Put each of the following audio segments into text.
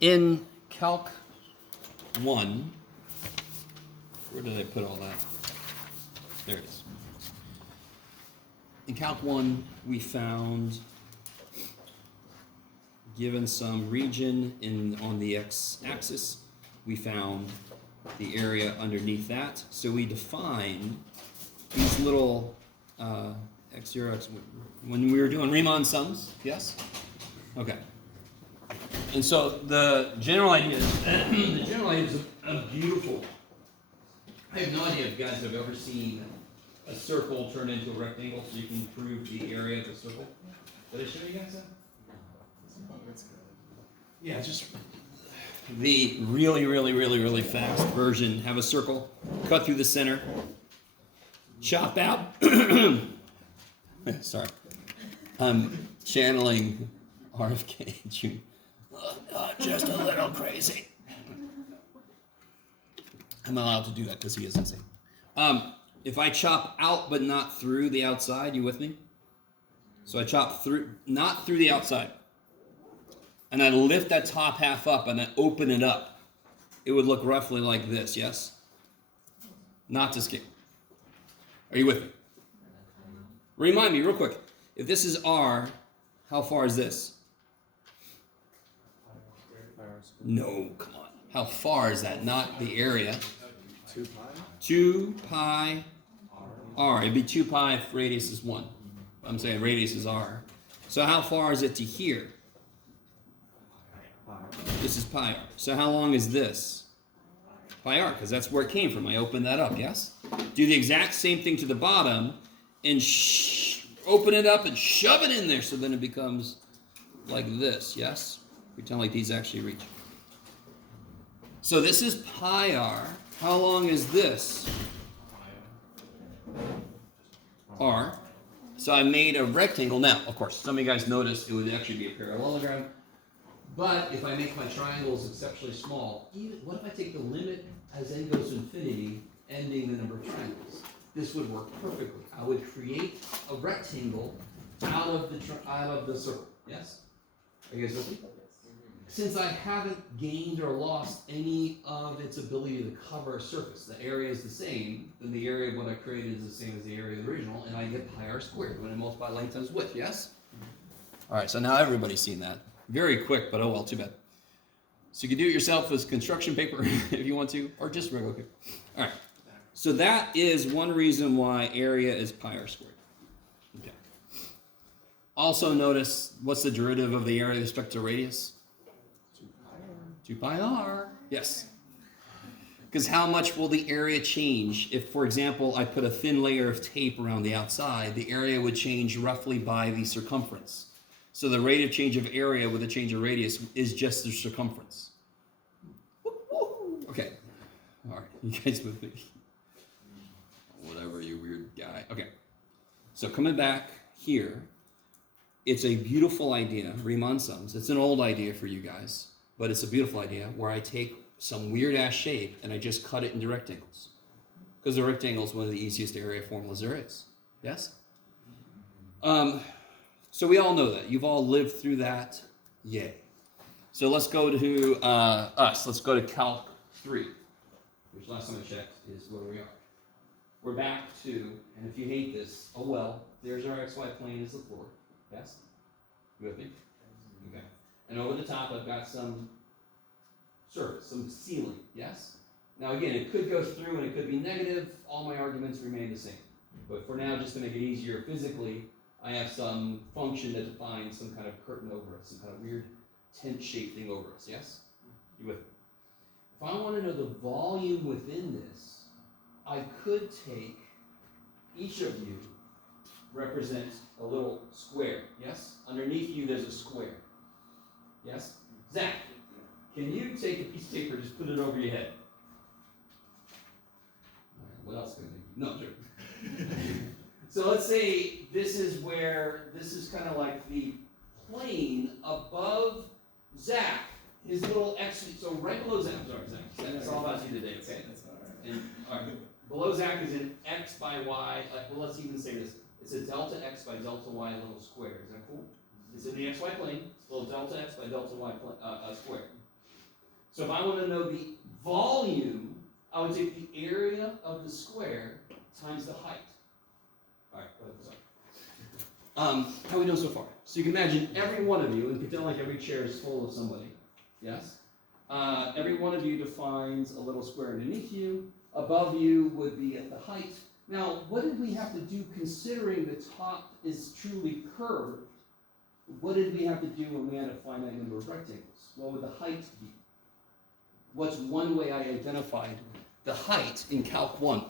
In Calc 1, where did I put all that? There it is. In Calc 1, we found, given some region on the x-axis, we found the area underneath that. So we define these little x0, x, when we were doing Riemann sums, yes? Okay. And so the general idea is a beautiful. I have no idea if you guys have ever seen a circle turn into a rectangle so you can prove the area of the circle. Did I show you guys that? Yeah, just the really fast version. Have a circle, cut through the center, chop out. Sorry. I'm channeling RFK Jr. Just a little crazy. I'm allowed to do that because he is insane. If I chop out but not through the outside, you with me? So I chop through, not through the outside. And I lift that top half up and I open it up. It would look roughly like this, yes? Not to scale. Are you with me? Remind me real quick. If this is R, how far is this? No, come on. How far is that? Not the area. 2 pi? 2 pi r. It'd be 2 pi if radius is 1. I'm saying radius is r. So how far is it to here? Pi. This is pi r. So how long is this? Pi r, because that's where it came from. I opened that up, yes? Do the exact same thing to the bottom and open it up and shove it in there so then it becomes like this, yes? Pretend like these actually reach. So this is pi r. How long is this? R. So I made a rectangle. Now, of course, some of you guys noticed it would actually be a parallelogram. But if I make my triangles exceptionally small, what if I take the limit as n goes to infinity, ending the number of triangles? This would work perfectly. I would create a rectangle out of the circle. Yes? Are you guys with me? Since I haven't gained or lost any of its ability to cover a surface, the area is the same, then the area of what I created is the same as the area of the original, and I get pi r squared when I multiply length times width, yes? All right, so now everybody's seen that. Very quick, but oh well, too bad. So you can do it yourself as construction paper if you want to, or just regular paper. All right, so that is one reason why area is pi r squared. Okay. Also notice, what's the derivative of the area with respect to radius? 2 pi r. Yes. Because how much will the area change if, for example, I put a thin layer of tape around the outside? The area would change roughly by the circumference. So the rate of change of area with a change of radius is just the circumference. Okay. All right. You guys with me? Whatever, you weird guy. Okay. So coming back here, it's a beautiful idea, Riemann sums. It's an old idea for you guys. But it's a beautiful idea where I take some weird-ass shape and I just cut it into rectangles. Because a rectangle is one of the easiest area formulas there is. Yes? So we all know that. You've all lived through that. Yay. So let's go to us. Let's go to Calc 3, which last time I checked is where we are. We're back to, and if you hate this, oh well, there's our xy plane as the floor. Yes? You with me? Okay. And over the top, I've got some surface, some ceiling, yes? Now again, it could go through and it could be negative. All my arguments remain the same. But for now, just to make it easier physically, I have some function that defines some kind of curtain over us, some kind of weird tent-shaped thing over us, yes? You with me? If I want to know the volume within this, I could take each of you represents a little square, yes? Underneath you, there's a square. Yes? Zach, can you take a piece of paper and just put it over your head? All right, what else can I do? No, sure. So let's say this is kind of like the plane above Zach, his little X, so right below Zach, sorry, Zach, that's all about you today, okay? That's all right. And, all right, below Zach is an X by Y, well, let's even say this, it's a delta X by delta Y little square, is that cool? It's in the xy plane, it's a little delta X by delta Y square. So if I want to know the volume, I would take the area of the square times the height. All right, sorry. How are we doing so far? So you can imagine every one of you, and pretend like every chair is full of somebody. Yes? Every one of you defines a little square underneath you. Above you would be at the height. Now, what did we have to do considering the top is truly curved? What did we have to do when we had a finite number of rectangles? What would the height be? What's one way I identified the height in Calc 1?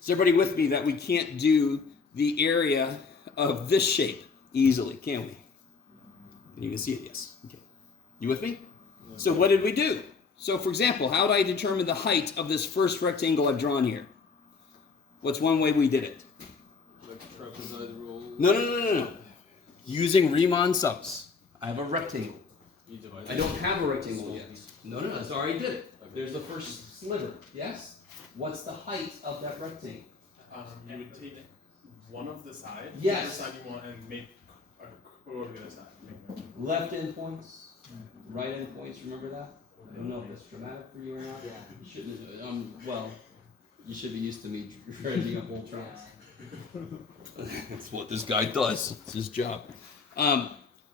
Is everybody with me that we can't do the area of this shape easily, can we? And you can see it, yes. Okay. You with me? So what did we do? So for example, how did I determine the height of this first rectangle I've drawn here? What's one way we did it? Like trapezoid rule. No. Using Riemann sums. I have a rectangle. I don't have a rectangle yet. No, I already did it. Okay. There's the first sliver. Yes? What's the height of that rectangle? You would take one of the sides. Yes. The side you want and make a curve to the side. Left endpoints, right endpoints. Remember that? I don't know if that's traumatic for you or not. You shouldn't. Well, you should be used to me writing up whole tracks. That's what this guy does. It's his job.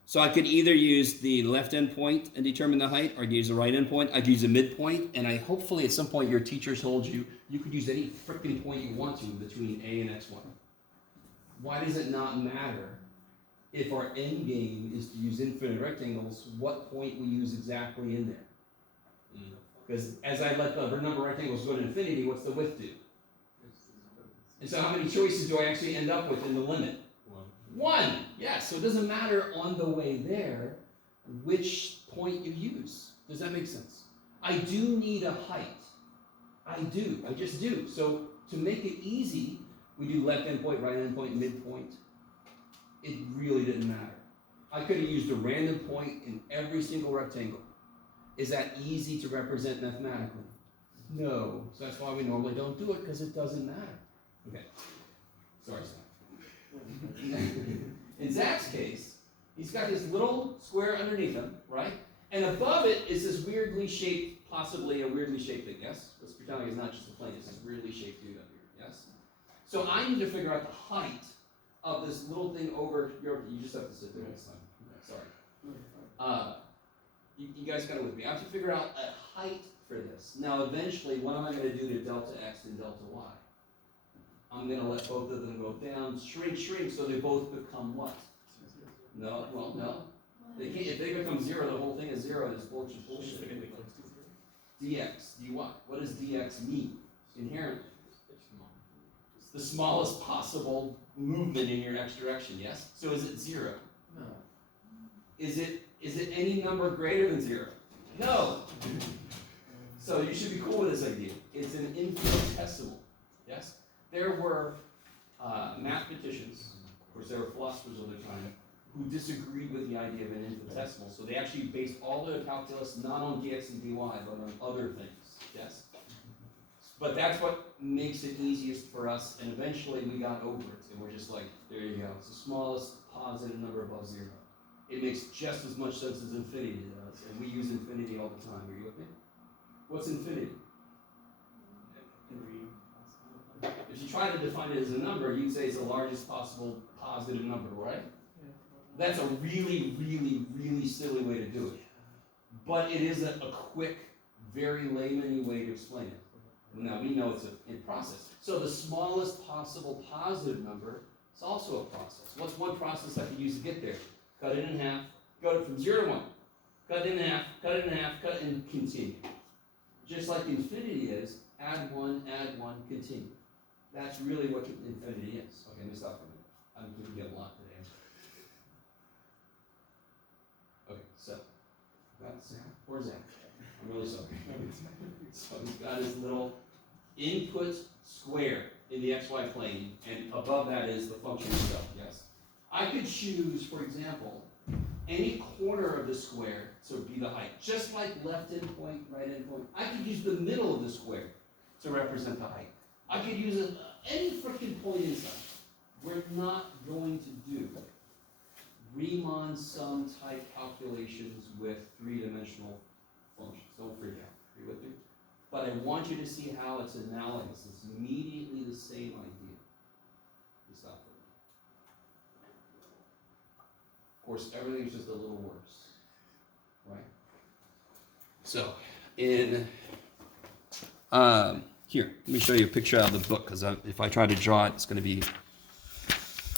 So I could either use the left endpoint and determine the height, or I could use the right endpoint. I could use a midpoint, and I hopefully at some point your teacher told you you could use any frickin' point you want to between A and X1. Why does it not matter if our end game is to use infinite rectangles, what point we use exactly in there? Because as I let the number of rectangles go to infinity, what's the width do? And so how many choices do I actually end up with in the limit? One. Yeah, so it doesn't matter on the way there which point you use. Does that make sense? I do need a height. I just do. So to make it easy, we do left endpoint, right endpoint, midpoint. It really didn't matter. I could have used a random point in every single rectangle. Is that easy to represent mathematically? No. So that's why we normally don't do it, because it doesn't matter. Okay. Sorry, Zach. In Zach's case, he's got this little square underneath him, right? And above it is this weirdly shaped, possibly a weirdly shaped thing, yes? Let's pretend like it's not just a plane, it's this weirdly shaped dude up here, yes? So I need to figure out the height of this little thing over your, you just have to sit there this time. Sorry. You guys got it with me. I have to figure out a height for this. Now eventually, what am I going to do to delta x and delta y? I'm going to let both of them go down, shrink, so they both become what? No, well, no. They can't, if they become 0, the whole thing is 0, and it's bullshit. Dx, dy. What does dx mean inherently? It's the smallest possible movement in your x direction, yes? So is it 0? No. Is it any number greater than 0? No. So you should be cool with this idea. It's an infinitesimal, yes? There were mathematicians, of course there were philosophers of their time, who disagreed with the idea of an infinitesimal. So they actually based all their calculus not on dx and dy, but on other things, yes? But that's what makes it easiest for us, and eventually we got over it, and we're just like, there you go. It's the smallest positive number above 0. It makes just as much sense as infinity does, and we use infinity all the time. Are you with me? What's infinity? If you try to define it as a number, you'd say it's the largest possible positive number, right? That's a really, really, really silly way to do it. But it is a quick, very layman-y way to explain it. Now, we know it's a process. So the smallest possible positive number is also a process. What's one process I could use to get there? Cut it in half, go from 0 to 1. Cut it in half, cut it in half, cut it, and continue. Just like infinity is, add 1, continue. That's really what infinity is. Okay, let me stop for a minute. I'm giving you a lot today. Okay, so, that's Zach. Poor Zach. I'm really sorry. So he's got his little input square in the xy plane, and above that is the function itself, yes? I could choose, for example, any corner of the square to be the height, just like left endpoint, right endpoint. I could use the middle of the square to represent the height. I could use any freaking point inside. We're not going to do Riemann sum type calculations with 3-dimensional functions. Don't freak out. Are you with me? But I want you to see how it's analogous. It's immediately the same idea. You stop for a minute. Of course, everything's just a little worse, right? So, here, let me show you a picture out of the book, because if I try to draw it, it's going to be,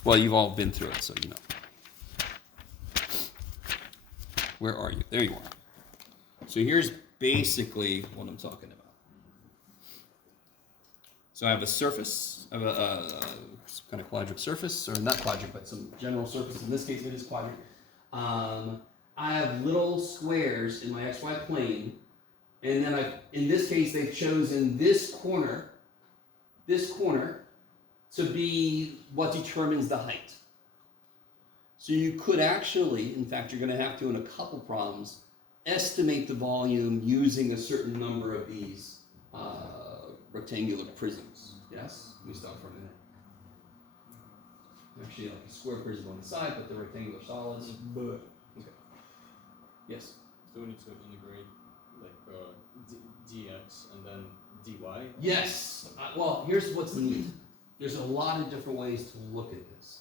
well, you've all been through it, so you know. Where are you? There you are. So here's basically what I'm talking about. So I have a surface, I have some kind of quadrant surface, or not quadrant, but some general surface. In this case, it is quadrant. I have little squares in my xy plane, and then in this case, they've chosen this corner to be what determines the height. So you could actually, in fact, you're going to have to, in a couple problems, estimate the volume using a certain number of these rectangular prisms. Yes? Let me stop for a minute. Actually, like a square prism on the side, but the rectangular solids. Okay. Yes? Do we need to integrate like dx and then dy? Yes. Well, here's what's neat. There's a lot of different ways to look at this.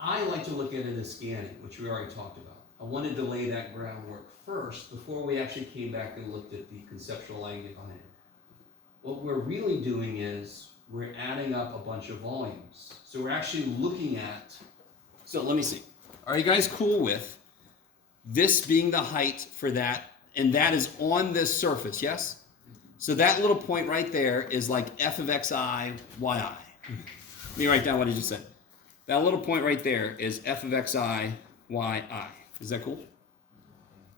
I like to look at it as scanning, which we already talked about. I wanted to lay that groundwork first before we actually came back and looked at the conceptual idea behind it. What we're really doing is we're adding up a bunch of volumes. So we're actually looking at, so let me see. Are you guys cool with this being the height for that, and that is on this surface, yes? So that little point right there is like f of xi, yi. Let me write down what I just said. That little point right there is f of xi, yi. Is that cool?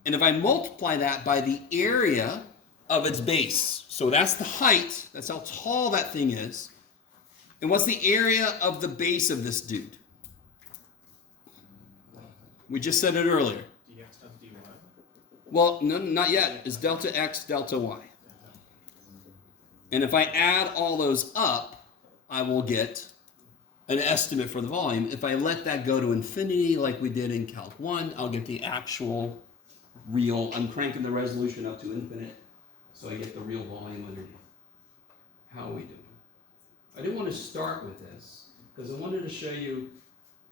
And if I multiply that by the area of its base, so that's the height, that's how tall that thing is, and what's the area of the base of this dude? We just said it earlier. dx times dy. Well, no, not yet. It's delta x, delta y. And if I add all those up, I will get an estimate for the volume. If I let that go to infinity like we did in Calc 1, I'll get the actual real, I'm cranking the resolution up to infinite, so I get the real volume underneath. How are we doing? I didn't want to start with this, because I wanted to show you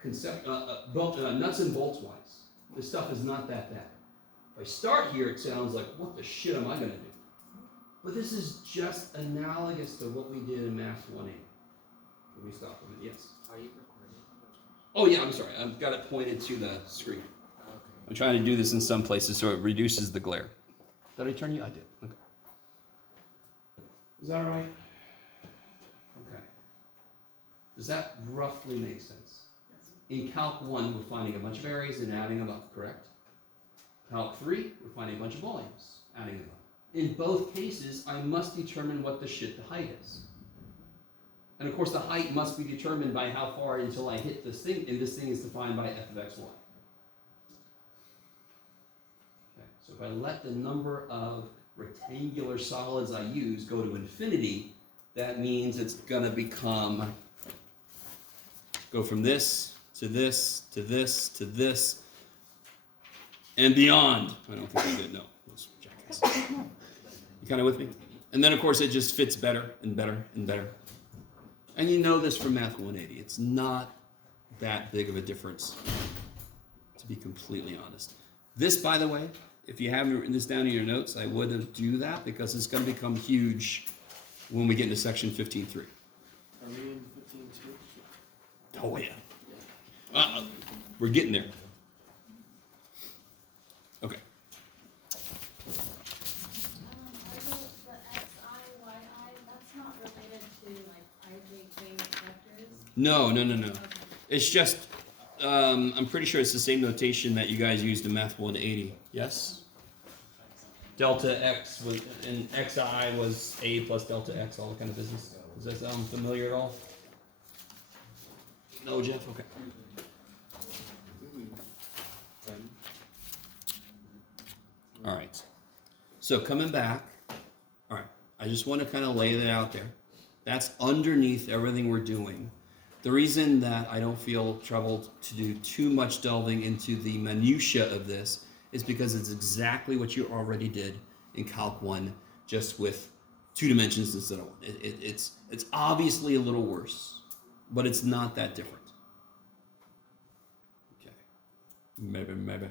nuts and bolts wise. This stuff is not that bad. If I start here, it sounds like, what the shit am I going to do? But this is just analogous to what we did in Math 1A. Let me stop a minute. Yes? Are you recording? Oh yeah, I'm sorry. I've got it pointed to the screen. Okay. I'm trying to do this in some places so it reduces the glare. Did I turn you? I did. Okay. Is that all right? Okay. Does that roughly make sense? In Calc 1, we're finding a bunch of areas and adding them up, correct? Calc 3, we're finding a bunch of volumes, adding them up. In both cases, I must determine what the height is. And of course, the height must be determined by how far until I hit this thing, and this thing is defined by f of xy. Okay, so if I let the number of rectangular solids I use go to infinity, that means it's going to go from this to this to this to this and beyond. I don't think I did. No, those jackass. You kind of with me? And then, of course, it just fits better and better and better. And you know this from Math 180. It's not that big of a difference, to be completely honest. This, by the way, if you haven't written this down in your notes, I wouldn't do that because it's going to become huge when we get into section 15.3. Are we in 15.2? Oh, yeah. We're getting there. Okay. No. Okay. It's just, I'm pretty sure it's the same notation that you guys used in Math 180. Yes? Delta x was, and xi was a plus delta x, all that kind of business. Does that sound familiar at all? No, Jeff? Okay. All right. So coming back, all right, I just want to kind of lay that out there. That's underneath everything we're doing. The reason that I don't feel troubled to do too much delving into the minutia of this is because it's exactly what you already did in Calc 1, just with 2 dimensions instead of 1. It's obviously a little worse, but it's not that different. Okay, maybe.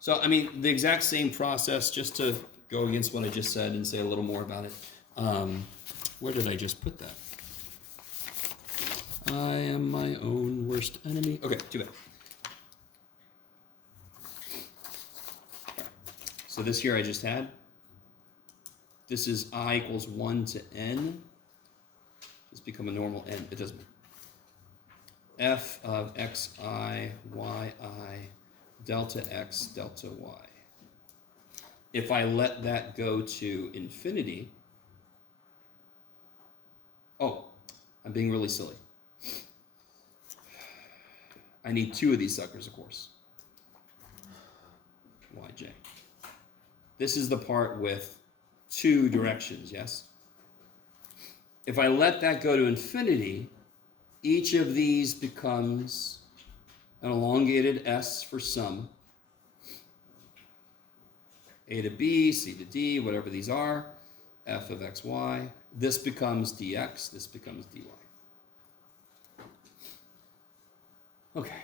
So, I mean, the exact same process, just to go against what I just said and say a little more about it. Where did I just put that? I am my own worst enemy. Okay, too bad. So this here I just had. This is I equals 1 to n. This become a normal n. It doesn't. F of xi, yi, delta x, delta y. If I let that go to infinity, oh, I'm being really silly. I need 2 of these suckers, of course. Yj. This is the part with 2 directions, yes? If I let that go to infinity, each of these becomes an elongated s for sum. A to b, c to d, whatever these are, f of xy. This becomes dx, this becomes dy. Okay.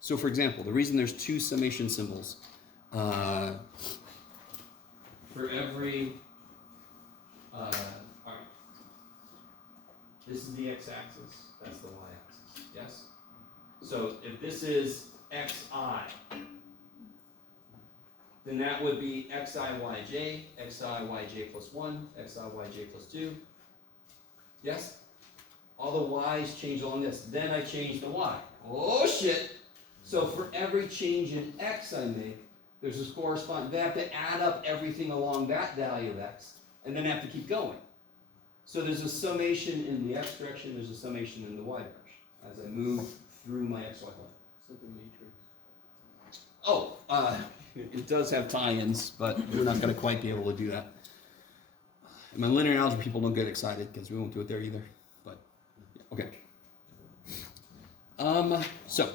So for example, the reason there's 2 summation symbols, for every, all right, this is the x-axis, that's the y-axis, yes? So if this is xi, then that would be xi yj, xi yj plus 1, xi yj plus 2. Yes? All the y's change along this. Then I change the y. Oh shit! So for every change in x I make, there's this corresponding, they have to add up everything along that value of x, and then have to keep going. So there's a summation in the x direction, there's a summation in the y direction, as I move through my xy plane. It's like a matrix. Oh, it does have tie-ins, but we're not going to quite be able to do that. And my linear algebra people don't get excited because we won't do it there either. But yeah, okay. So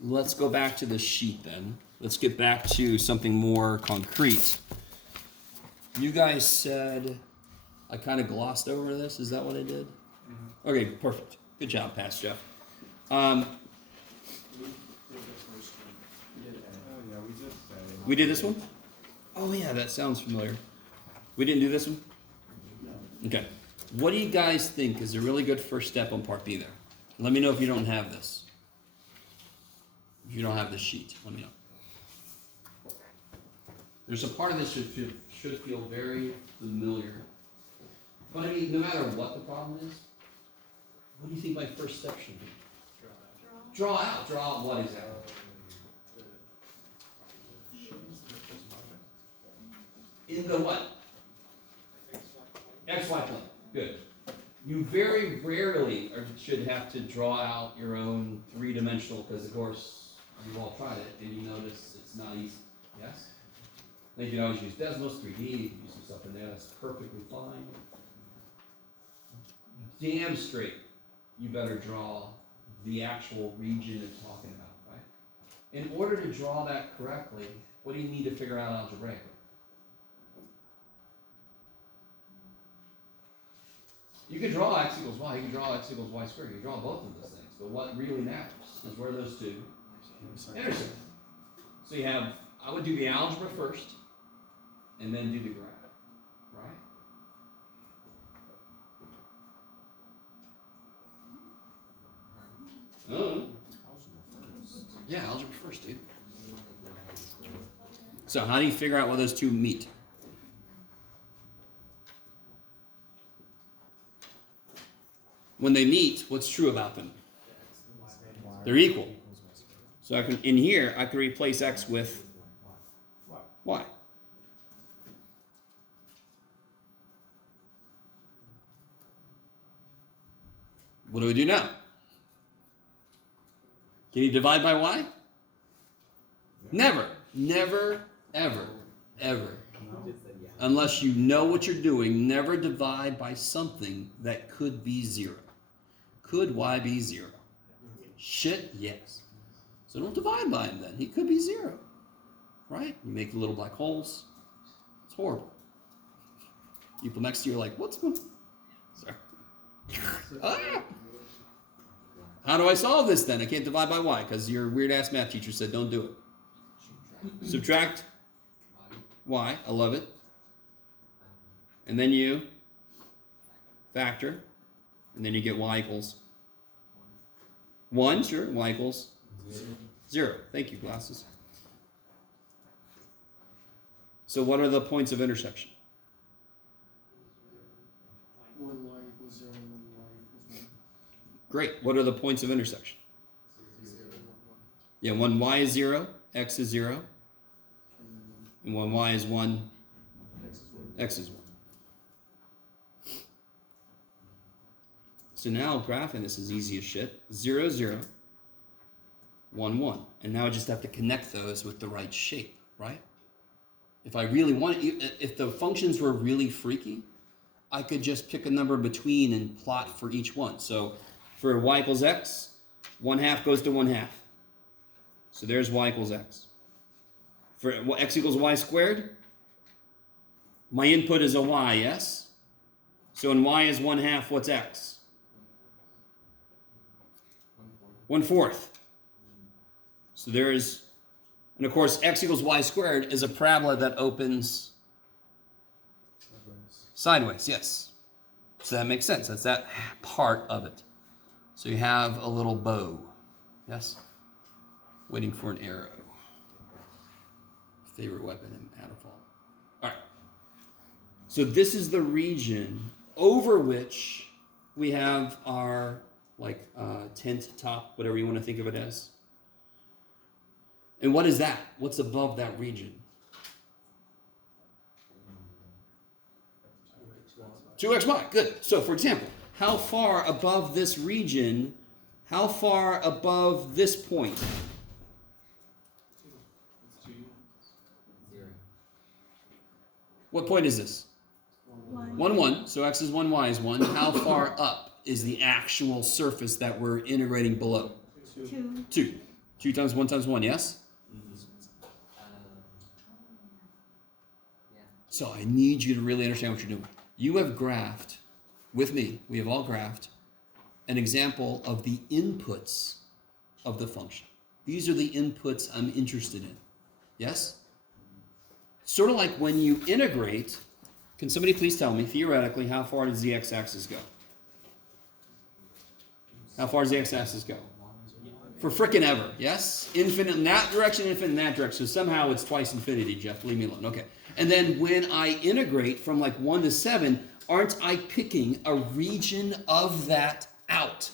let's go back to the sheet then. Let's get back to something more concrete. You guys said I kind of glossed over this. Is that what I did? Mm-hmm. Okay, perfect. Good job, Pastor Jeff. We did this one? Oh yeah, that sounds familiar. We didn't do this one? Okay. What do you guys think is a really good first step on part B there? Let me know if you don't have this. If you don't have this sheet, let me know. There's a part of this that should feel very familiar. But I mean, no matter what the problem is, what do you think my first step should be? Draw out. Draw out what exactly? In the what? XY plane. Good. You very rarely should have to draw out your own 3-dimensional, because of course you've all tried it and you notice it's not easy. Yes? Like you can always use Desmos, 3D, you can use some stuff in there, that's perfectly fine. Damn straight, you better draw the actual region it's talking about, right? In order to draw that correctly, what do you need to figure out algebraically? You can draw x equals y, you can draw x equals y squared, you can draw both of those things, but what really matters is where those two intersect. So you have, I would do the algebra first, and then do the graph, right? Oh. Yeah, algebra first, dude. So how do you figure out where those two meet? When they meet, what's true about them? They're equal. So I can, in here, I can replace x with y. What do we do now? Can you divide by y? Never. Never, ever, ever. Unless you know what you're doing, never divide by something that could be 0. Could y be 0? shit? Yes. So don't divide by him then. He could be 0. Right? You make little black holes. It's horrible. People next to you are like, what's going on? Sorry. Ah! How do I solve this then? I can't divide by y because your weird ass math teacher said don't do it. Subtract y. I love it. And then you factor. And then you get y equals 1. Sure. Y equals 0. Thank you, glasses. So what are the points of intersection? 1 y equals 0 and 1 y equals 1. Great. What are the points of intersection? 0, 1, 1. Yeah, when y is 0, x is 0. And And when y is 1, then x is 1. x is 1. So now graphing this is easy as shit. 0, 0, 1, 1. And now I just have to connect those with the right shape, right? If I really want it, if the functions were really freaky, I could just pick a number between and plot for each one. So for y equals x, 1/2 goes to 1/2. So there's y equals x. For x equals y squared, my input is a y, yes? So when y is 1/2, what's x? 1/4. So there's, and of course, x equals y squared is a parabola that opens sideways, yes. So that makes sense. That's that part of it. So you have a little bow, yes? Waiting for an arrow. Favorite weapon in Adderfall. All right. So this is the region over which we have our tent top, whatever you want to think of it as. And what is that? What's above that region? 2xy. Good. So for example, how far above this region, how far above this point? It's 2. 0. What point is this? 1. 1, 1. So x is 1, y is 1. How far up is the actual surface that we're integrating below? 2. 2. 2 times 1 times 1, yes? Yeah. So I need you to really understand what you're doing. You have graphed, with me, we have all graphed, an example of the inputs of the function. These are the inputs I'm interested in. Yes? Sort of like when you integrate, can somebody please tell me, theoretically, how far does the x-axis go? How far does the x-axis go? For frickin' ever, yes? Infinite in that direction, infinite in that direction. So somehow it's twice infinity, Jeff. Leave me alone. Okay. And then when I integrate from 1 to 7, aren't I picking a region of that out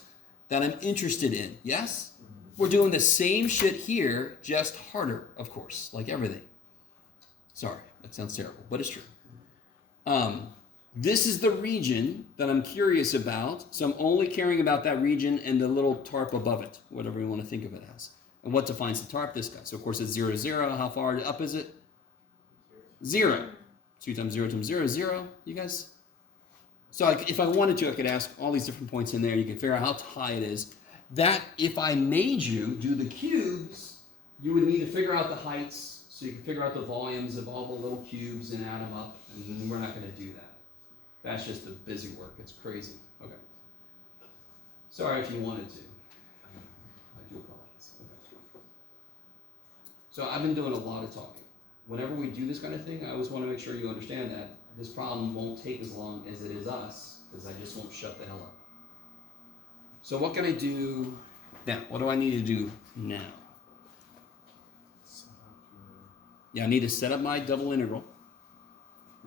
that I'm interested in? Yes? We're doing the same shit here, just harder, of course, like everything. Sorry, that sounds terrible, but it's true. This is the region that I'm curious about, so I'm only caring about that region and the little tarp above it, whatever you want to think of it as. And what defines the tarp? This guy. So, of course, it's 0, 0. How far up is it? 0. 2 times 0 times 0 is 0. You guys? So if I wanted to, I could ask all these different points in there. You can figure out how high it is. That, if I made you do the cubes, you would need to figure out the heights, so you can figure out the volumes of all the little cubes and add them up. And we're not going to do that. That's just the busy work. It's crazy. Okay. Sorry if you wanted to. I do apologize. Okay. So I've been doing a lot of talking. Whenever we do this kind of thing, I always want to make sure you understand that this problem won't take as long as it is us, because I just won't shut the hell up. So what can I do now? What do I need to do now? Yeah, I need to set up my double integral.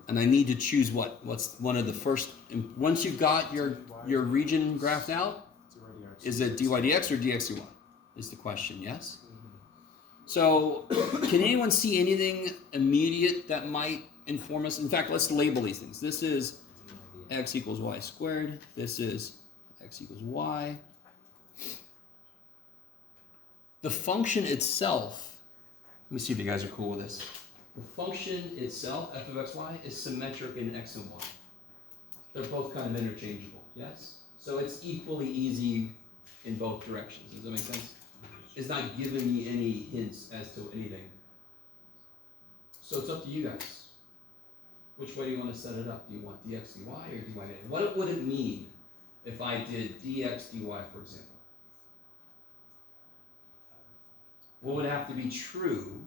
And I need to choose what? What's one of the first, once you've got your region graphed out, is it dy dx or dx dy? Is the question, yes? So, can anyone see anything immediate that might inform us? In fact, let's label these things. This is x equals y squared. This is x equals y. The function itself, let me see if you guys are cool with this. The function itself, f of xy, is symmetric in x and y. They're both kind of interchangeable, yes? So it's equally easy in both directions. Does that make sense? It's not giving me any hints as to anything. So it's up to you guys. Which way do you want to set it up? Do you want dx dy or dy dx? What would it mean if I did dx dy, for example? What would have to be true?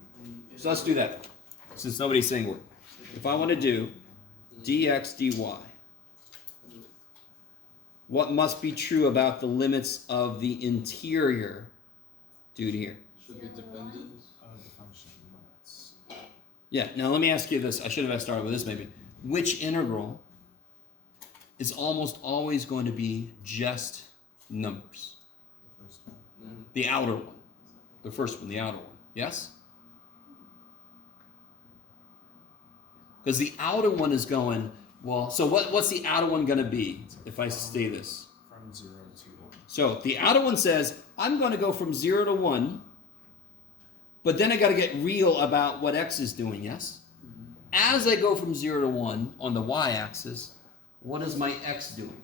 So let's do that, since nobody's saying a word. If I want to do dx dy, what must be true about the limits of the interior dude here? Should be dependent. The function limits. Yeah, now let me ask you this. I should have started with this maybe. Which integral is almost always going to be just numbers? The first one. Mm-hmm. The outer one. The first one, the outer one. Yes? Because the outer one is going, well, so what's the outer one going to be if I say this? From 0 to 1. So the outer one says, I'm going to go from 0 to 1, but then I got to get real about what x is doing, yes? As I go from 0 to 1 on the y-axis, what is my x doing?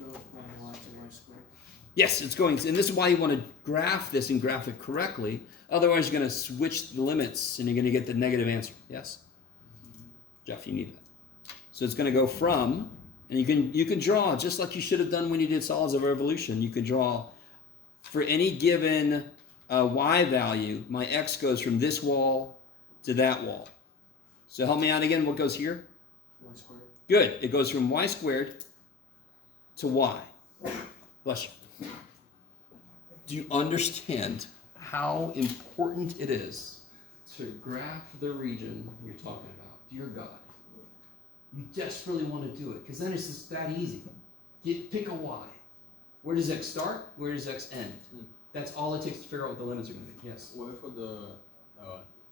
Go from y to y squared. Yes, it's going, and this is why you want to graph this and graph it correctly. Otherwise, you're going to switch the limits, and you're going to get the negative answer. Yes? Jeff, you need that. So it's going to go from, and you can draw just like you should have done when you did solids of evolution. You could draw for any given y value. My x goes from this wall to that wall. So help me out again. What goes here? Y squared. Good. It goes from y squared to y. Bless you. Do you understand how important it is to graph the region you're talking about? Dear God. You desperately want to do it because then it's just that easy. Pick a y. Where does x start? Where does x end? That's all it takes to figure out what the limits are going to be. Yes. What for the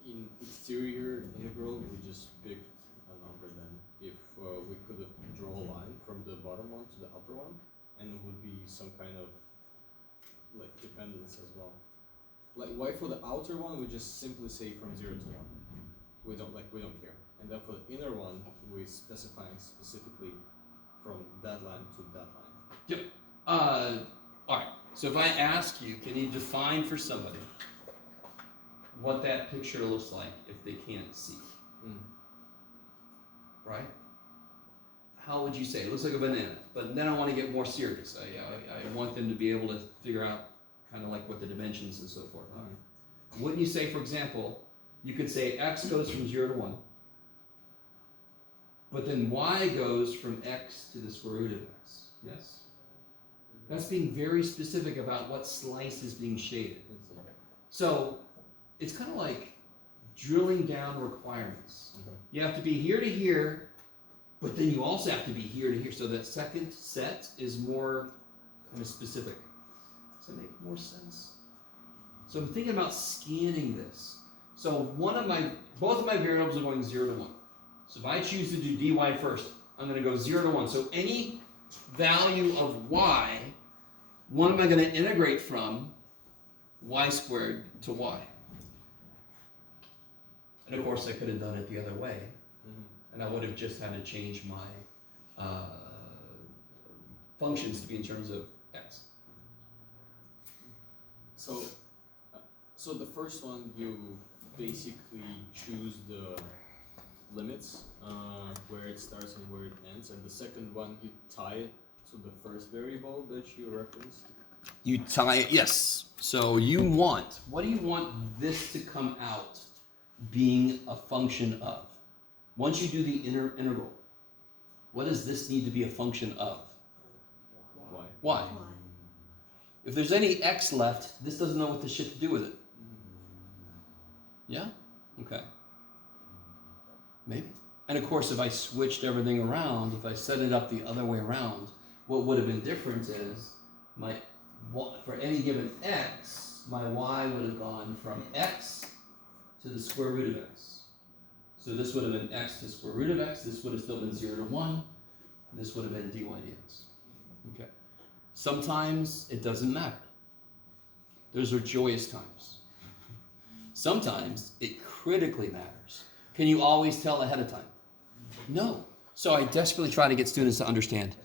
in exterior integral, we just pick a number then. If we could draw a line from the bottom one to the upper one, and it would be some kind of like dependence as well. Like why for the outer one, we just simply say from 0 to 1. We don't care. And then for the inner one, we specifying specifically from that line to that line. Yep. All right. So if I ask you, can you define for somebody what that picture looks like if they can't see? Right? How would you say? It looks like a banana. But then I want to get more serious. I want them to be able to figure out kind of like what the dimensions and so forth are. Wouldn't you say, for example, you could say x goes from 0 to 1, but then y goes from x to the square root of x. Yes? That's being very specific about what slice is being shaded. So it's kind of like drilling down requirements. Okay. You have to be here to here, but then you also have to be here to here. So that second set is more kind of specific. Does that make more sense? So I'm thinking about scanning this. So both of my variables are going 0 to 1. So if I choose to do dy first, I'm going to go 0 to 1. So any value of y, what am I going to integrate from? Y squared to y. And of course, I could have done it the other way, and I would have just had to change my functions to be in terms of x. So the first one, you basically choose the limits, where it starts and where it ends, and the second one you tie it to the first variable that you referenced. You tie it, yes. So what do you want this to come out being a function of? Once you do the integral, what does this need to be a function of? Why? Why? If there's any x left, this doesn't know what the shit to do with it. Yeah? Okay. Maybe. And of course, if I switched everything around, if I set it up the other way around, what would have been different is for any given x, my y would have gone from x to the square root of x. So this would have been x to square root of x. This would have still been 0 to 1. And this would have been dy dx. Okay. Sometimes it doesn't matter. Those are joyous times. Sometimes it critically matters. Can you always tell ahead of time? No. So I desperately try to get students to understand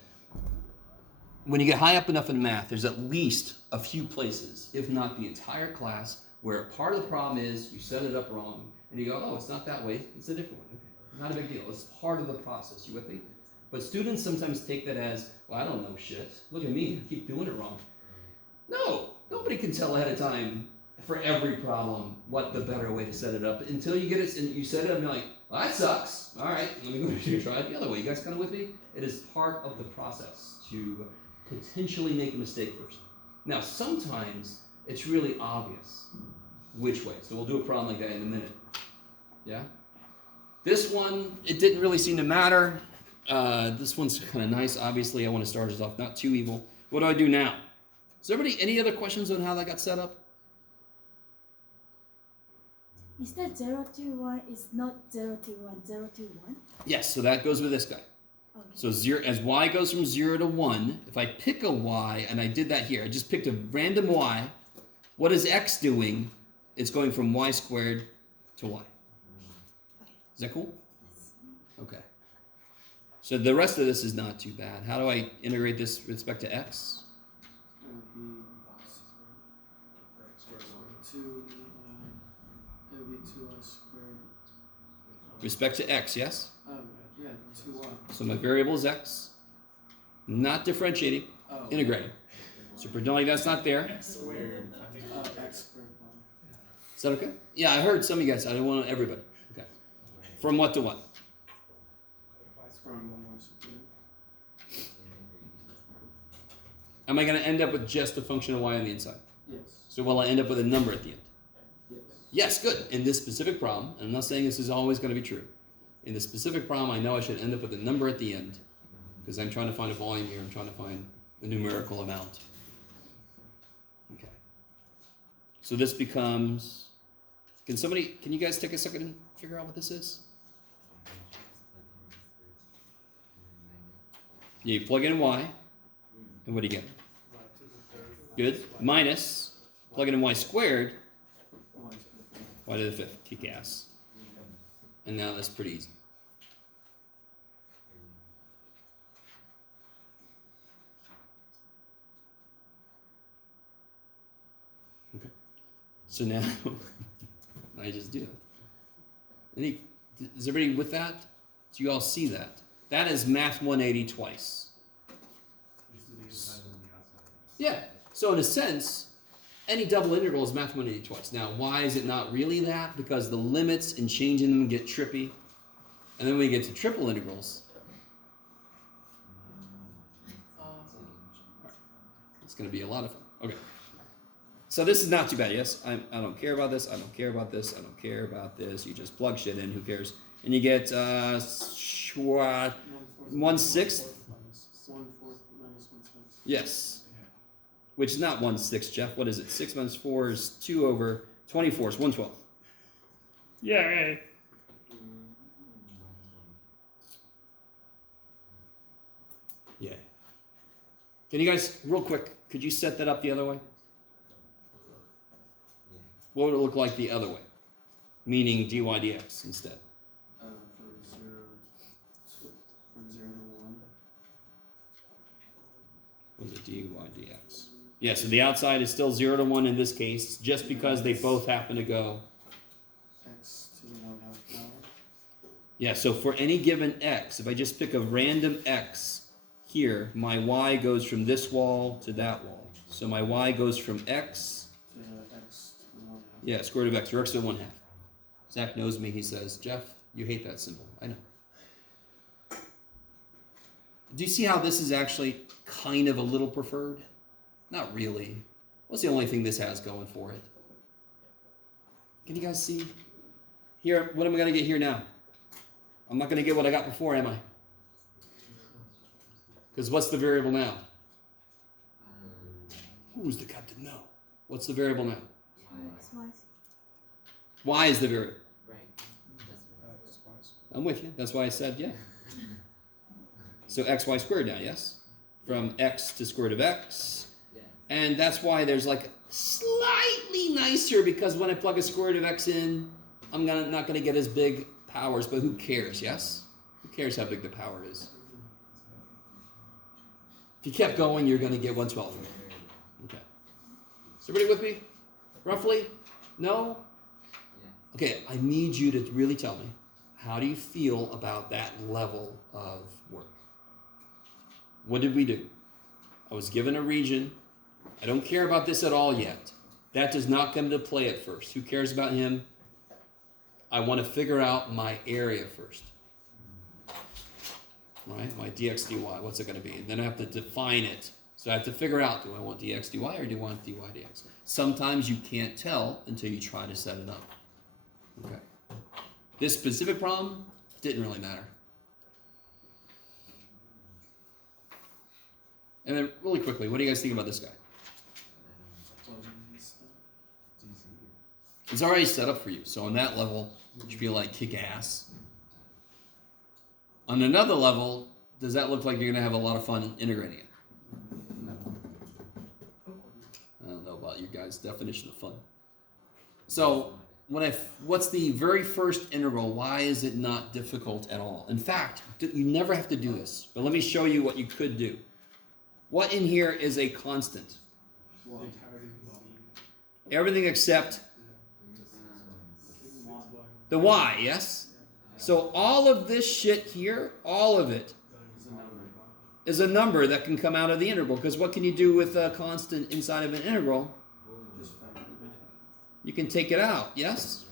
when you get high up enough in math, there's at least a few places, if not the entire class, where part of the problem is you set it up wrong, and you go, oh, it's not that way, it's a different way. Okay. Not a big deal. It's part of the process. You with me? But students sometimes take that as, well, I don't know shit. Look at me, I keep doing it wrong. No, nobody can tell ahead of time for every problem what the better way to set it up until you get it and you set it up and you're like, well, that sucks. All right, let me go try it the other way. You guys kind of with me? It is part of the process to potentially make a mistake first. Now, sometimes it's really obvious which way. So we'll do a problem like that in a minute. Yeah? This one, it didn't really seem to matter. This one's kind of nice. Obviously, I want to start us off not too evil. What do I do now? Is there any other questions on how that got set up? Is that 0 to 1 is not 0 to 1, 0 to 1? Yes, so that goes with this guy. Okay. So as y goes from 0 to 1, if I pick a y, and I did that here, I just picked a random y, what is x doing? It's going from y squared to y. Is that cool? Okay. So the rest of this is not too bad. How do I integrate this with respect to x? It would be 2. It would be 2y squared. Respect to x, yes? Yeah, 2y. So my variable is x. Not differentiating, Oh. integrating. So pretend like that's not there. X squared. Is that okay? Yeah, I heard some of you guys. I don't want everybody. Okay. From what to what? From 1y squared. Am I going to end up with just a function of y on the inside? Yes. So will I end up with a number at the end? Yes. Yes, good. In this specific problem, and I'm not saying this is always going to be true. In this specific problem, I know I should end up with a number at the end because I'm trying to find a volume here. I'm trying to find a numerical amount. Okay. So this becomes... Can you guys take a second and figure out what this is? Yeah, you plug in y, and what do you get? Good. Minus, plug it in y squared, y to the fifth, kick ass. And now that's pretty easy. Okay. So now, I just do it. Is everybody with that? Do you all see that? That is math 180 twice. Yeah. So in a sense, any double integral is math 180 twice. Now, why is it not really that? Because the limits in changing them get trippy. And then when we get to triple integrals, it's going to be a lot of fun. Okay. So this is not too bad, yes? I don't care about this, I don't care about this, I don't care about this. You just plug shit in, who cares? And you get 1/6. 1/4 minus 1/6. Yes. Which is not 1/6, Jeff. What is it? 6 minus 4 is 2 over 24 is 1/12. Yay! Yay. Can you guys, real quick, could you set that up the other way? What would it look like the other way? Meaning dy dx instead. For 0 to 1. Was it dy dx? Yeah, so the outside is still 0 to 1 in this case, just because they both happen to go. X to the 1/2 power. Yeah, so for any given x, if I just pick a random x here, my y goes from this wall to that wall. So my y goes from x, To x to the 1/2. yeah, square root of x, or x to the 1/2. Zach knows me, he says, Jeff, you hate that symbol. I know. Do you see how this is actually kind of a little preferred? Not really. What's the only thing this has going for it? Can you guys see? Here, what am I going to get here now? I'm not going to get what I got before, am I? Because what's the variable now? Who's the captain? No. What's the variable now? Y is the variable. Right. I'm with you. That's why I said yeah. So xy squared now, yes? From x to square root of x. Yeah. And that's why there's like slightly nicer, because when I plug a square root of x in, I'm not going to get as big powers, but who cares, yes? Who cares how big the power is? If you kept going, you're going to get 1/12. Okay. Is everybody with me? Roughly? No? Yeah. Okay, I need you to really tell me, how do you feel about that level of work? What did we do? I was given a region. I don't care about this at all yet. That does not come into play at first. Who cares about him? I want to figure out my area first. Right? My dx dy, what's it going to be? And then I have to define it. So I have to figure out, do I want dx dy or do I want dy dx? Sometimes you can't tell until you try to set it up. Okay. This specific problem didn't really matter. And then really quickly, what do you guys think about this guy? It's already set up for you. So on that level, you feel like kick ass. On another level, does that look like you're going to have a lot of fun integrating it? I don't know about you guys' definition of fun. So what's the very first integral? Why is it not difficult at all? In fact, you never have to do this. But let me show you what you could do. What in here is a constant? Everything except the y, yes? So all of this shit here, all of it, is a number that can come out of the integral. Because what can you do with a constant inside of an integral? You can take it out, yes?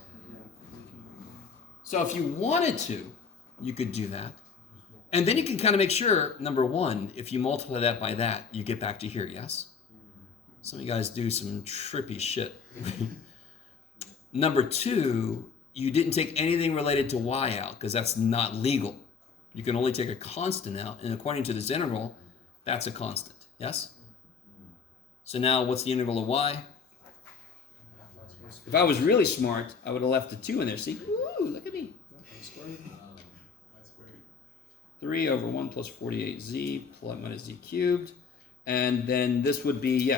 So if you wanted to, you could do that. And then you can kind of make sure, number one, if you multiply that by that, you get back to here, yes? Some of you guys do some trippy shit. Number two, you didn't take anything related to y out because that's not legal. You can only take a constant out, and according to this integral, that's a constant, yes? So now what's the integral of y? If I was really smart, I would have left the 2 in there. See? Woo, look at me. 3 over 1 plus 48z plus minus z cubed. And then this would be,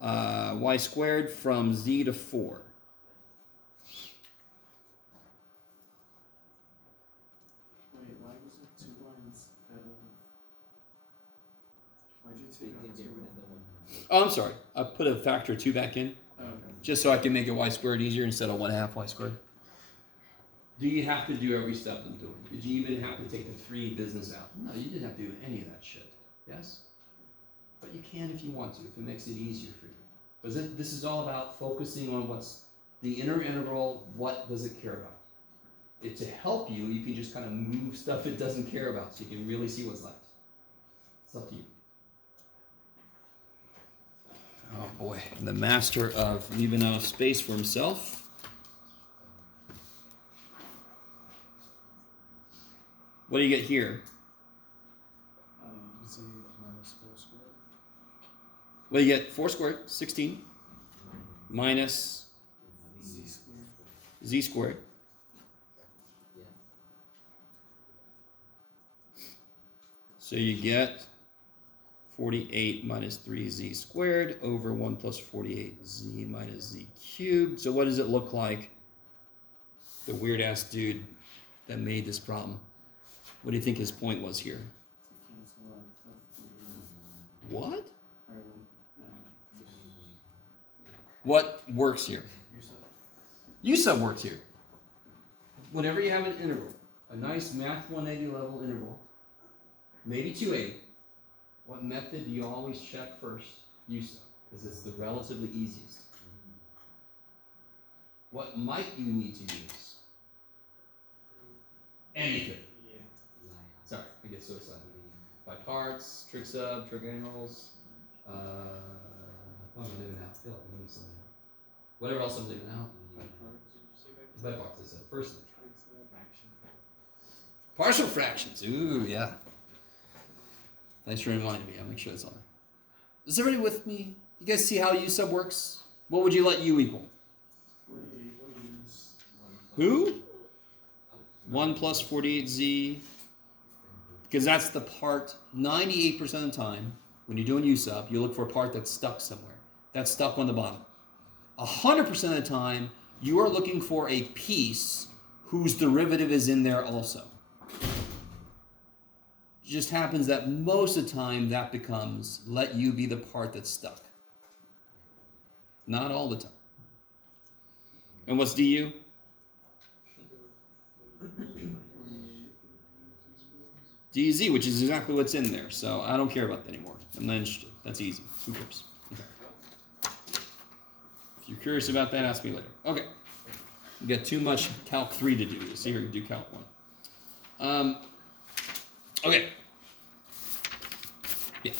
y squared from z to 4. Wait, why was it 2y instead of... Why'd you So you take can out get 2y? rid of the one. Oh, I'm sorry. I put a factor of 2 back in, Oh, okay. just so I can make it y squared easier instead of 1/2 y squared. Do you have to do every step I'm doing? Did you even have to take the 3 business out? No, you didn't have to do any of that shit. Yes? But you can if you want to, if it makes it easier for you. Because this is all about focusing on what's the inner integral, what does it care about? It, to help you, you can just kind of move stuff it doesn't care about so you can really see what's left. It's up to you. Oh boy, the master of leaving enough space for himself. What do you get here? Z minus 4 squared. What do you get? 4 squared, 16, minus Z squared. z squared. Yeah. So you get 48 minus 3z squared over 1 plus 48z minus z cubed. So what does it look like? The weird ass dude that made this problem. What do you think his point was here? Cancel out the... What? Or, no. What works here? You said... U sub works here. Whenever you have an integral, a nice math 180 level integral, maybe 280, what method do you always check first? U sub, because it's the relatively easiest. What might you need to use? Anything. Sorry, I get so excited. By parts, trig sub, trig integrals, what am I leaving out? I feel like I'm leaving something out. Whatever else I'm leaving out. It's by parts, I said. First, partial fractions. Ooh, yeah. Thanks for reminding me. I'll make sure that's on there. Is everybody with me? You guys see how U sub works? What would you let U equal? 48 minus... Who? 1 plus 48z. Because that's the part, 98% of the time, when you're doing U sub, you look for a part that's stuck somewhere. That's stuck on the bottom. 100% of the time, you are looking for a piece whose derivative is in there also. just happens that most of the time that becomes let u be the part that's stuck. Not all the time. And what's du? dz, which is exactly what's in there. So I don't care about that anymore. I'm not interested. That's easy. Who cares? Okay. If you're curious about that, ask me later. Okay. You got too much Calc 3 to do. So here you do Calc 1. Okay. Yeah.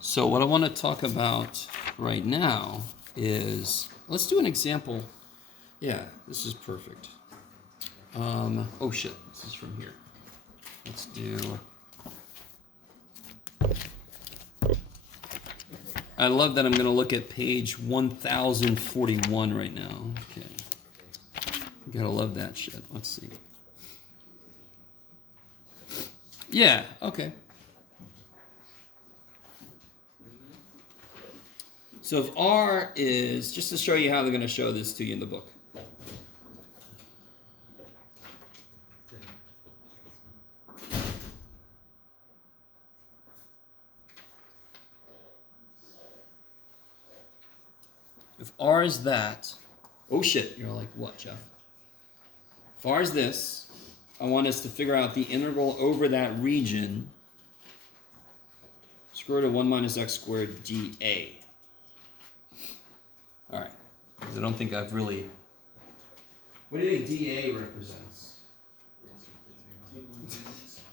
So what I want to talk about right now is, let's do an example. Yeah, this is perfect. Oh shit, this is from here. Let's do, I love that I'm going to look at page 1041 right now. Okay. You gotta love that shit. Let's see. Yeah, okay. So if R is, just to show you how they're going to show this to you in the book. If R is that, oh shit, you're like, what, Jeff? If R is this, I want us to figure out the integral over that region, square root of 1 minus x squared dA. All right, because I don't think I've really, what do you think dA represents?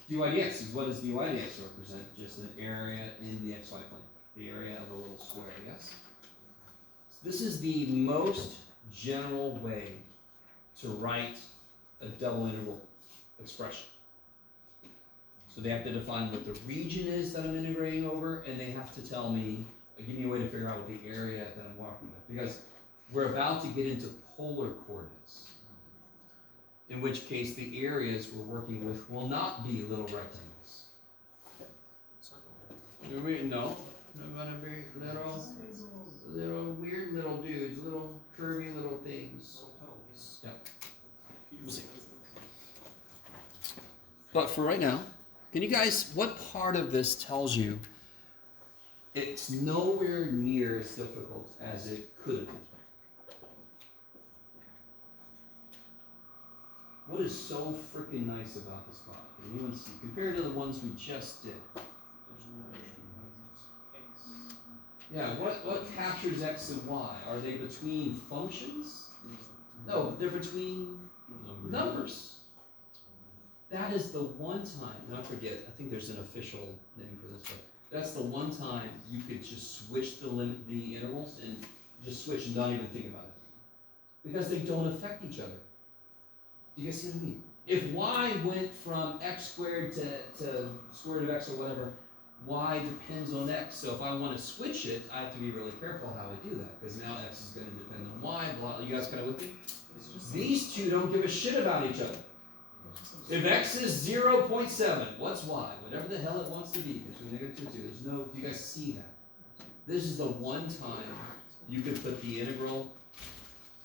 dy dx is, what does dy dx represent? Just an area in the xy plane, the area of a little square, yes? This is the most general way to write a double integral expression. So they have to define what the region is that I'm integrating over, and they have to tell me, give me a way to figure out what the area that I'm working with. Because we're about to get into polar coordinates, in which case the areas we're working with will not be little rectangles. No, they're gonna be little weird little dudes, little curvy little things. Yeah. We'll see. But for right now, can you guys, what part of this tells you it's nowhere near as difficult as it could have been? What is so freaking nice about this problem? Can anyone see? Compared to the ones we just did. Yeah, what captures x and y? Are they between functions? No, they're between numbers. That is the one time, and I forget, I think there's an official name for this, but that's the one time you could just switch the intervals and just switch and not even think about it. Because they don't affect each other. Do you guys see what I mean? If y went from x squared to square root of x or whatever, y depends on x. So if I want to switch it, I have to be really careful how I do that, because now x is going to depend on y. Blah. You guys kind of with me? These two don't give a shit about each other. If x is 0.7, what's y? Whatever the hell it wants to be between negative 2 and 2. There's no, do you guys see that? This is the one time you can put the integral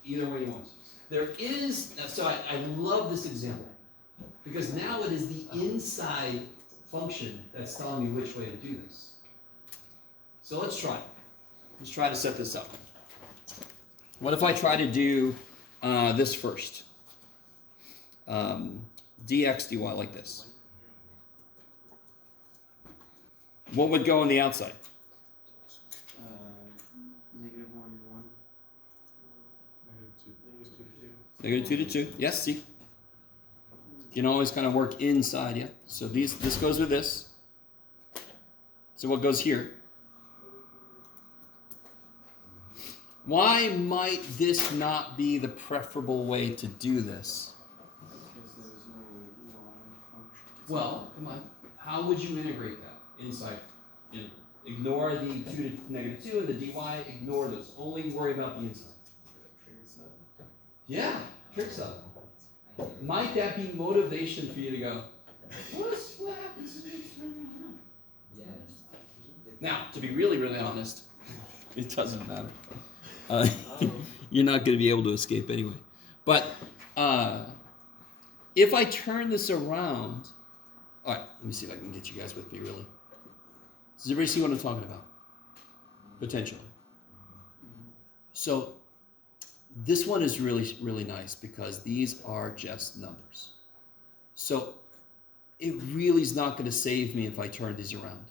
either way you want to. There is, so I love this example, because now it is the inside function that's telling me which way to do this. So let's try. Let's try to set this up. What if I try to do this first? Dx dy like this. What would go on the outside? Negative 1 and 1. Negative 2 to 2. Yes, see? You can always kind of work inside, yeah? So this goes with this. So what goes here? Why might this not be the preferable way to do this? Because there's no y function. Well, come on. How would you integrate that inside? Ignore the 2 to negative 2 and the dy. Ignore those. Only worry about the inside. Yeah, tricks up. Might that be motivation for you to go, what happens if it's Yeah. Now, to be really, really honest, it doesn't matter. You're not going to be able to escape anyway. But If I turn this around, all right, let me see if I can get you guys with me really. Does everybody see what I'm talking about? Potentially. So this one is really, really nice because these are just numbers. So it really is not going to save me if I turn these around.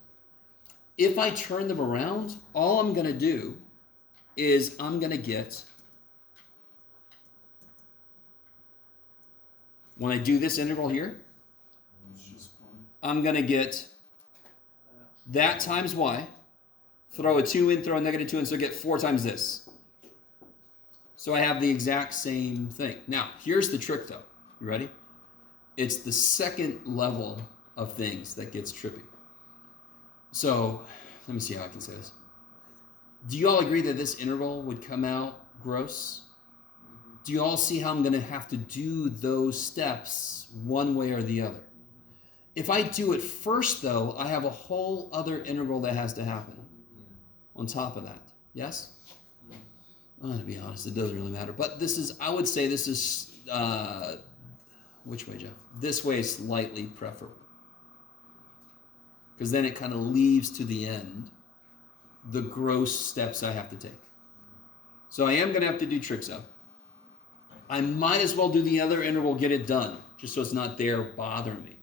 If I turn them around, all I'm going to do is I'm going to get, when I do this integral here, It's just one. I'm going to get that times y, throw a 2 in, throw a negative 2 in, so I get 4 times this. So I have the exact same thing. Now, here's the trick though. You ready? It's the second level of things that gets trippy. So, let me see how I can say this. Do you all agree that this integral would come out gross? Do you all see how I'm going to have to do those steps one way or the other? If I do it first, though, I have a whole other integral that has to happen on top of that. Yes? To be honest, it doesn't really matter. But this is, I would say this is, which way, Jeff? This way is slightly preferable. Because then it kind of leaves to the end the gross steps I have to take. So I am going to have to do Trixo. I might as well do the other integral, get it done, just so it's not there bothering me.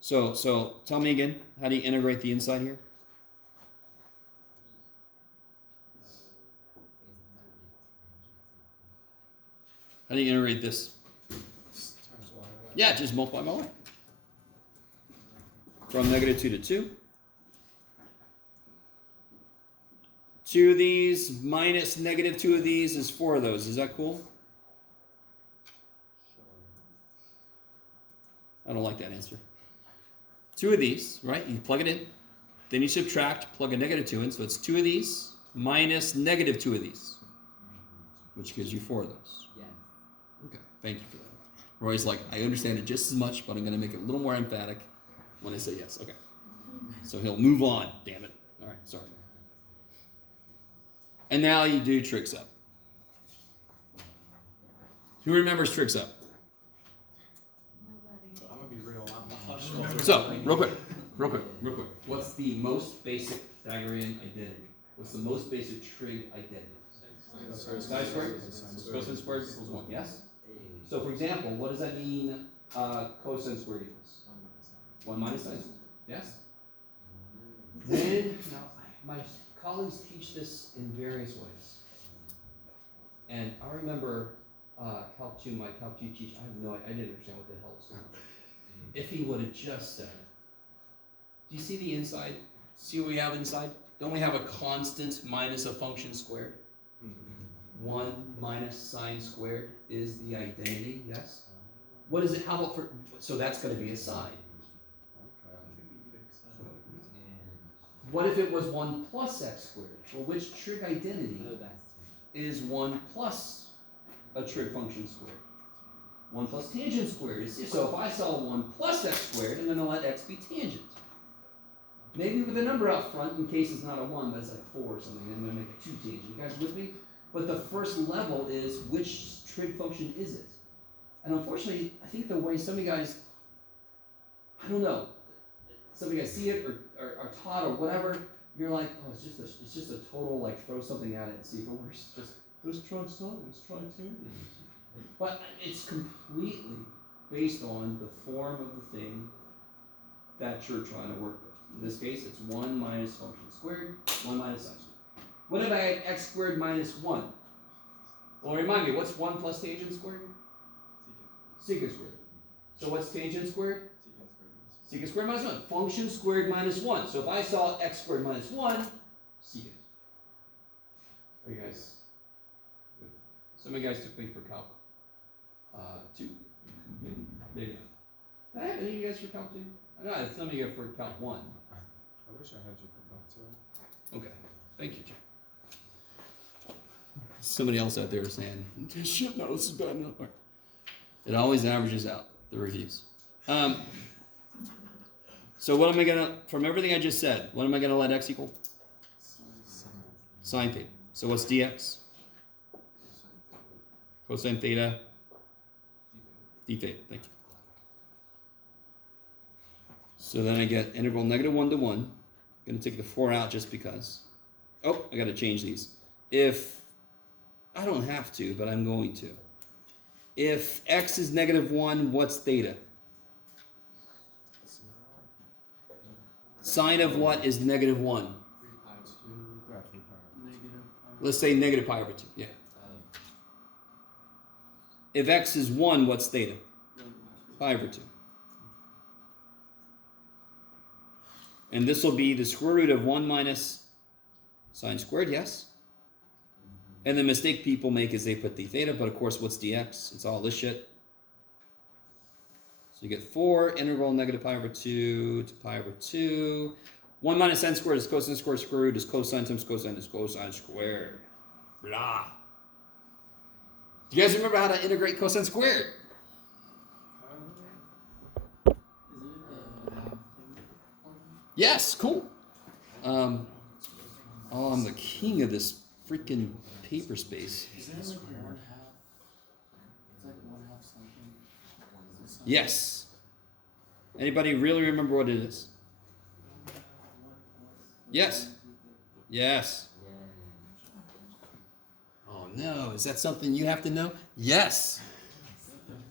So tell me again, how do you integrate the inside here? How do you integrate this? Times y. Yeah, just multiply by y. From negative 2 to 2. 2 of these minus negative 2 of these is 4 of those. Is that cool? I don't like that answer. 2 of these, right? You plug it in. Then you subtract, plug a negative 2 in. So it's 2 of these minus negative 2 of these, which gives you 4 of those. Yes. Okay, thank you for that. Roy's like, I understand it just as much, but I'm going to make it a little more emphatic when I say yes. Okay. So he'll move on. Damn it. All right, sorry. And now you do Trixo. Who remembers Trixo? I'm gonna be real. I'm not So, real quick. What's the most basic Pythagorean identity? What's the most basic trig identity? Sine squared? Cosine squared equals 1, yes? So, for example, what does that mean cosine squared equals? 1 minus sine squared, yes? Then, now, my colleagues teach this in various ways. And I remember Calc 2, my Calc 2 teacher, I have no idea, I didn't understand what the hell was going on. If he would have just said, do you see the inside? See what we have inside? Don't we have a constant minus a function squared? 1 minus sine squared is the identity, yes? What is it, how about for, so that's going to be a sine. What if it was 1 plus x squared? Well, which trig identity Oh, that's is 1 plus a trig function squared? 1 plus tangent squared. So if I saw 1 plus x squared, I'm going to let x be tangent. Maybe with a number out front in case it's not a 1, but it's like 4 or something. I'm going to make it 2 tangent. You guys with me? But the first level is which trig function is it? And unfortunately, I think the way some of you guys, I don't know, some of you guys see it or are taught or whatever, you're like, oh, it's just a total like throw something at it and see if it works. Just let's try some, let's try 2. But it's completely based on the form of the thing that you're trying to work with. In this case, it's 1 minus function squared, 1 minus sine squared. What if I had x squared minus 1? Well, remind me, what's 1 plus tangent squared? Secant squared. So what's tangent squared? Secant squared minus 1. Function squared minus 1. So if I saw x squared minus 1, secant. Are you guys? Some of you guys took me for Calc 2. Maybe not. Did I have any of you guys for Calc 2? I know, some of you for Calc 1. I wish I had you for Calc 2. Okay. Thank you, Jim. Somebody else out there is saying, shit, no, this is bad enough. It always averages out, the reviews. So what am I going to, from everything I just said, what am I going to let x equal? Sine theta. So what's dx? Cosine theta. D theta, thank you. So then I get integral negative 1 to 1. I'm going to take the 4 out just because. Oh, I got to change these. If, I don't have to, but I'm going to. If x is negative 1, what's theta? Sine of what is negative 1? Negative pi. Let's say negative pi over 2. Yeah. If x is 1, what's theta? Pi over 2. And this will be the square root of 1 minus sine squared, yes? And the mistake people make is they put d theta, but of course, what's dx? It's all this shit. So you get 4 integral negative pi over 2 to pi over 2. 1 minus sine squared is cosine squared, square root is cosine times cosine is cosine squared. Blah. Do you guys remember how to integrate cosine squared? Isn't it the half thing? Yes, cool. Oh, I'm the king of this freaking paper space. Isn't it like 1/2? It's like 1/2 something. Yes. Anybody really remember what it is? Yes. Yes. Oh no, is that something you have to know? Yes.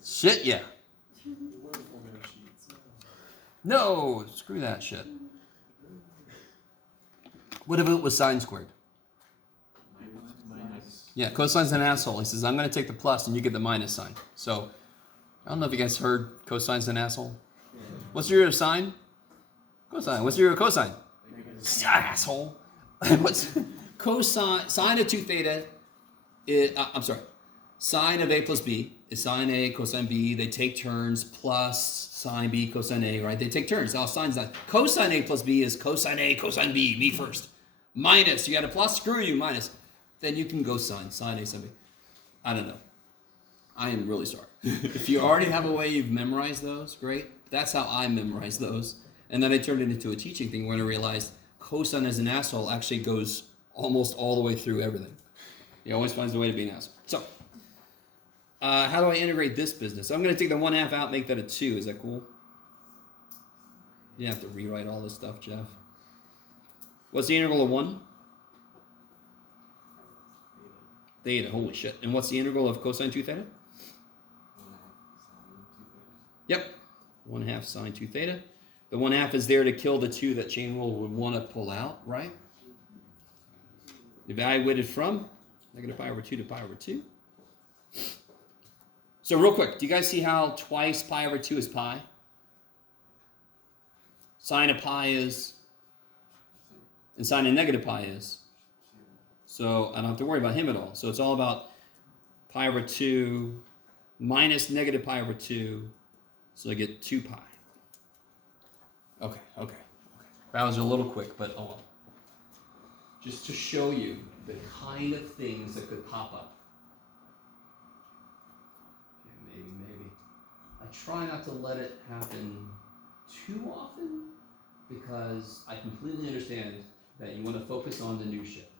Shit, yeah. No, screw that shit. What if it was sine squared? Yeah, cosine's an asshole. He says, I'm going to take the plus and you get the minus sign. So, I don't know if you guys heard cosine's an asshole. What's the root of sine? Cosine. What's the root of cosine? Asshole. What's cosine? Sine of 2 theta I'm sorry. Sine of a plus b is sine a, cosine b. They take turns, plus sine b, cosine a, right? They take turns. All sines that. Cosine a plus b is cosine a, cosine b, me first. Minus, you got a plus, screw you, minus. Then you can go sine a, sine b. I don't know. I am really sorry. If you already have a way you've memorized those, great. That's how I memorized those. And then I turned it into a teaching thing when I realized cosine as an asshole actually goes almost all the way through everything. He always finds a way to be an asshole. So, how do I integrate this business? I'm going to take the 1/2 out, make that a 2. Is that cool? You have to rewrite all this stuff, Jeff. What's the integral of 1? Theta. Holy shit. And what's the integral of cosine 2 theta? Yep. 1/2 sine 2 theta. The 1/2 is there to kill the 2 that chain rule would want to pull out, right? Evaluated from negative pi over 2 to pi over 2. So real quick, do you guys see how twice pi over 2 is pi? Sine of pi is, and sine of negative pi is. So I don't have to worry about him at all. So it's all about pi over 2 minus negative pi over 2. So I get 2 pi. Okay. That was a little quick, but oh well. Just to show you the kind of things that could pop up. Okay, maybe. I try not to let it happen too often because I completely understand that you want to focus on the new shit.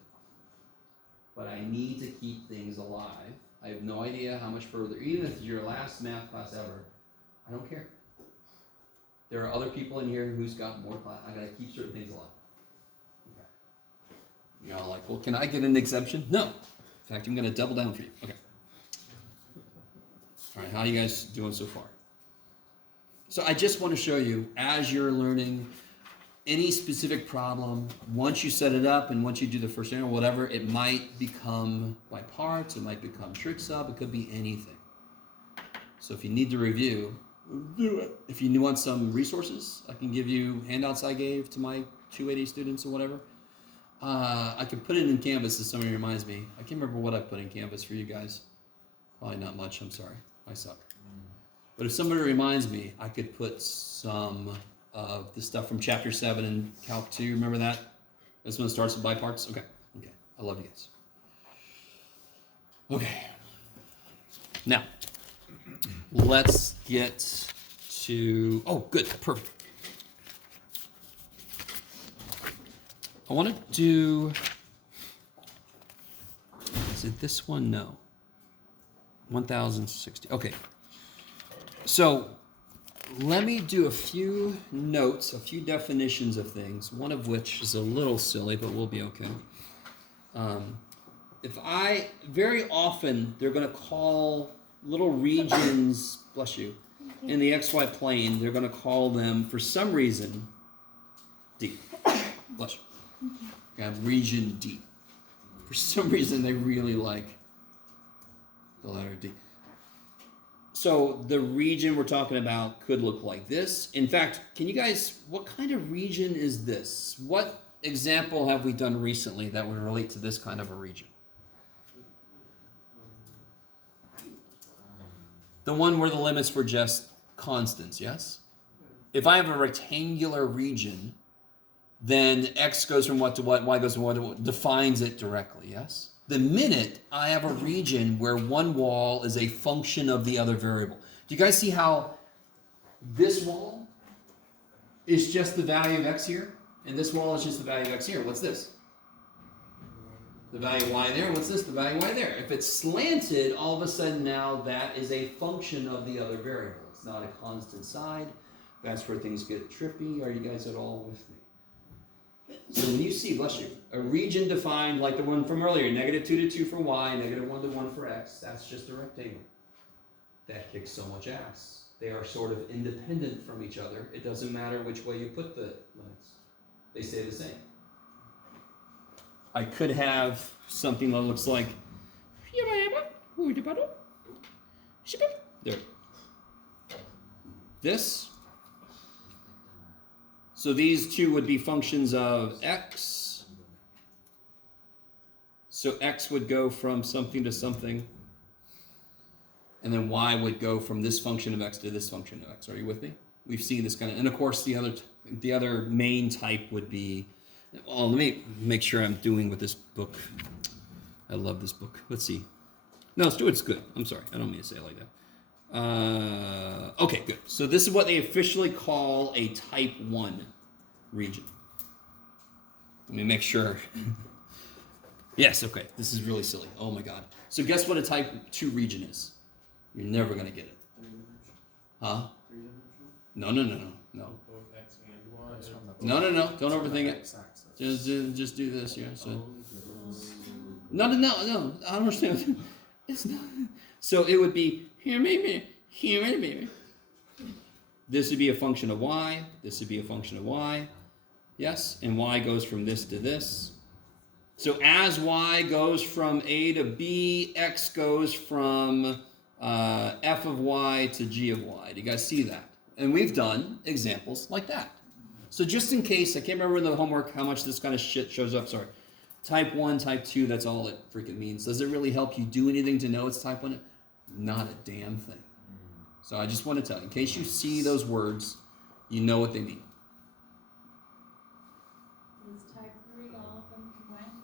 But I need to keep things alive. I have no idea how much further, even if it's your last math class ever, I don't care. There are other people in here who's got more class. I gotta keep certain things alive. Okay. You know, like, well, can I get an exemption? No. In fact, I'm gonna double down for you. Okay. All right, how are you guys doing so far? So I just want to show you, as you're learning any specific problem, once you set it up and once you do the first integral, whatever, it might become by parts, it might become trig sub, it could be anything. So if you need to review, do it. If you want some resources, I can give you handouts I gave to my 280 students or whatever. I could put it in Canvas if somebody reminds me. I can't remember what I put in Canvas for you guys. Probably not much, I'm sorry. I suck. But if somebody reminds me, I could put some of the stuff from Chapter 7 in Calc 2. Remember that? This one starts with by parts? Okay. I love you guys. Okay. Now, let's get to... Oh, good. Perfect. I want to do... Is it this one? No. 1060. Okay. So, let me do a few notes, a few definitions of things, one of which is a little silly, but we'll be okay. Very often, they're going to call little regions, bless you, in the XY plane, they're going to call them, for some reason, D. Bless you. Okay, region D. For some reason, they really like the letter D. So the region we're talking about could look like this. In fact, can you guys, what kind of region is this? What example have we done recently that would relate to this kind of a region? The one where the limits were just constants, yes? If I have a rectangular region, then x goes from what to what, y goes from what to what, defines it directly, yes? The minute I have a region where one wall is a function of the other variable. Do you guys see how this wall is just the value of x here? And this wall is just the value of x here. What's this? The value of y there. What's this? The value of y there. If it's slanted, all of a sudden now that is a function of the other variable. It's not a constant side. That's where things get trippy. Are you guys at all with me? So when you see, bless you, a region defined like the one from earlier, -2 to 2 for y, -1 to 1 for x, that's just a rectangle. That kicks so much ass. They are sort of independent from each other. It doesn't matter which way you put the limits. They stay the same. I could have something that looks like there. This. So these two would be functions of x. So x would go from something to something. And then y would go from this function of x to this function of x. Are you with me? We've seen this kind of, and of course the other main type would be, well, let me make sure I'm doing with this book. I love this book. Let's see. No, let's do it. It's good. I'm sorry. I don't mean to say it like that. Okay, good. So this is what they officially call a type 1 region. Let me make sure. Yes, okay. This is really silly. Oh my God. So guess what a type 2 region is? You're never going to get it. Huh? No. Both x and y. No. Don't overthink it. Just do this. Yeah. So. No. I don't understand. It's not. So it would be here, maybe. This would be a function of y. This would be a function of y. Yes, and y goes from this to this. So as y goes from a to b, x goes from f of y to g of y. Do you guys see that? And we've done examples like that. So just in case, I can't remember in the homework how much this kind of shit shows up, sorry. Type 1, type 2, that's all it freaking means. Does it really help you do anything to know it's type 1? Not a damn thing. So I just want to tell you, in case you see those words, you know what they mean. Is type 3 all of them combined?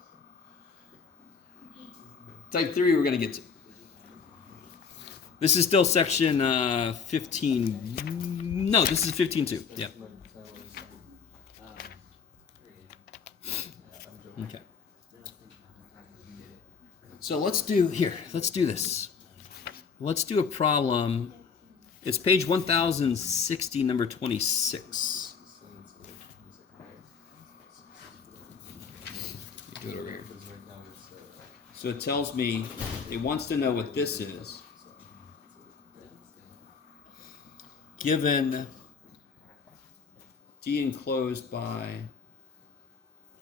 Type 3 we're going to get to. This is still section 15. No, this is 15.2. Yeah. Okay. So let's do this. Let's do a problem. It's page 1060, number 26. Do it over here. So it tells me it wants to know what this is. Given D enclosed by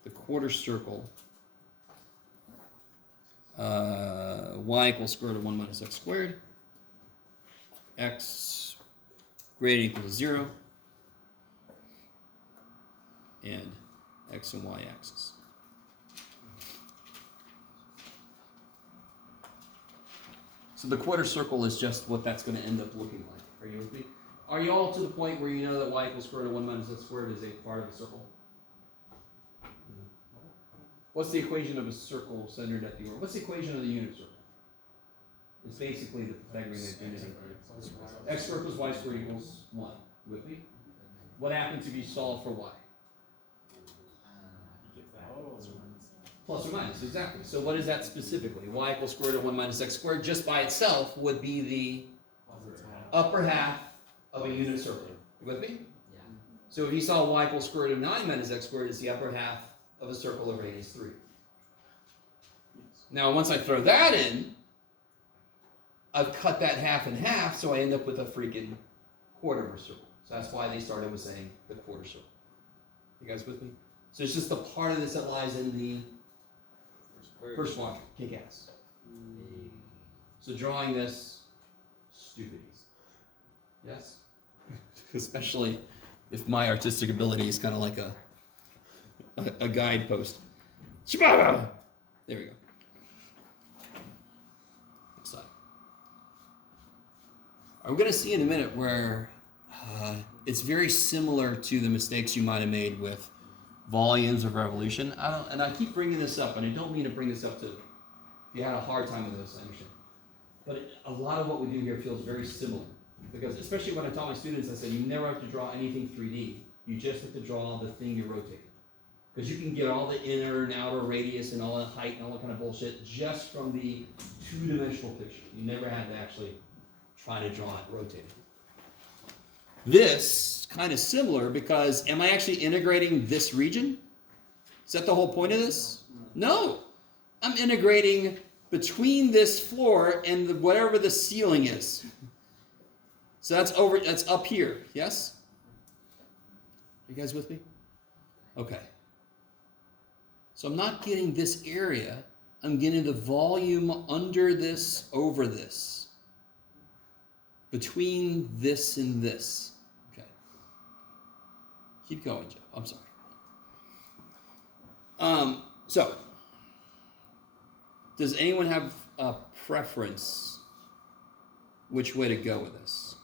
the quarter circle, y equals square root of 1 minus x squared, x greater than equal to 0, and x and y axis. So the quarter circle is just what that's going to end up looking like. Are you with me? Are you all to the point where you know that y equals square root of 1 minus x squared is a part of a circle? What's the equation of a circle centered at the origin? What's the equation of the unit circle? It's basically the Pythagorean identity. X squared plus y squared equals 1. With me? What happens if you solve for y? Plus or minus, exactly. So what is that specifically? Y equals square root of 1 minus x squared just by itself would be the upper half of a unit circle. You with me? Yeah. So if you saw y equals square root of 9 minus x squared, it's the upper half of a circle of radius 3. Now, once I throw that in, I've cut that half in half, so I end up with a freaking quarter of a circle. So that's why they started with saying the quarter circle. You guys with me? So it's just the part of this that lies in the first quadrant. Kick ass. So drawing this, stupid easy. Yes? Especially if my artistic ability is kind of like a guidepost. There we go. Next slide. I'm going to see in a minute where it's very similar to the mistakes you might have made with volumes of revolution. I keep bringing this up, and I don't mean to bring this up to if you had a hard time with this, I understand. But a lot of what we do here feels very similar. Because especially when I taught my students, I said you never have to draw anything 3D. You just have to draw the thing you're rotating. Because you can get all the inner and outer radius and all the height and all that kind of bullshit just from the two-dimensional picture. You never had to actually try to draw it rotated. This kind of similar because am I actually integrating this region? Is that the whole point of this? No. I'm integrating between this floor and whatever the ceiling is. So that's up here, yes? You guys with me? Okay. So I'm not getting this area, I'm getting the volume under this, over this. Between this and this. Okay. Keep going, Joe. I'm sorry. So, does anyone have a preference which way to go with this?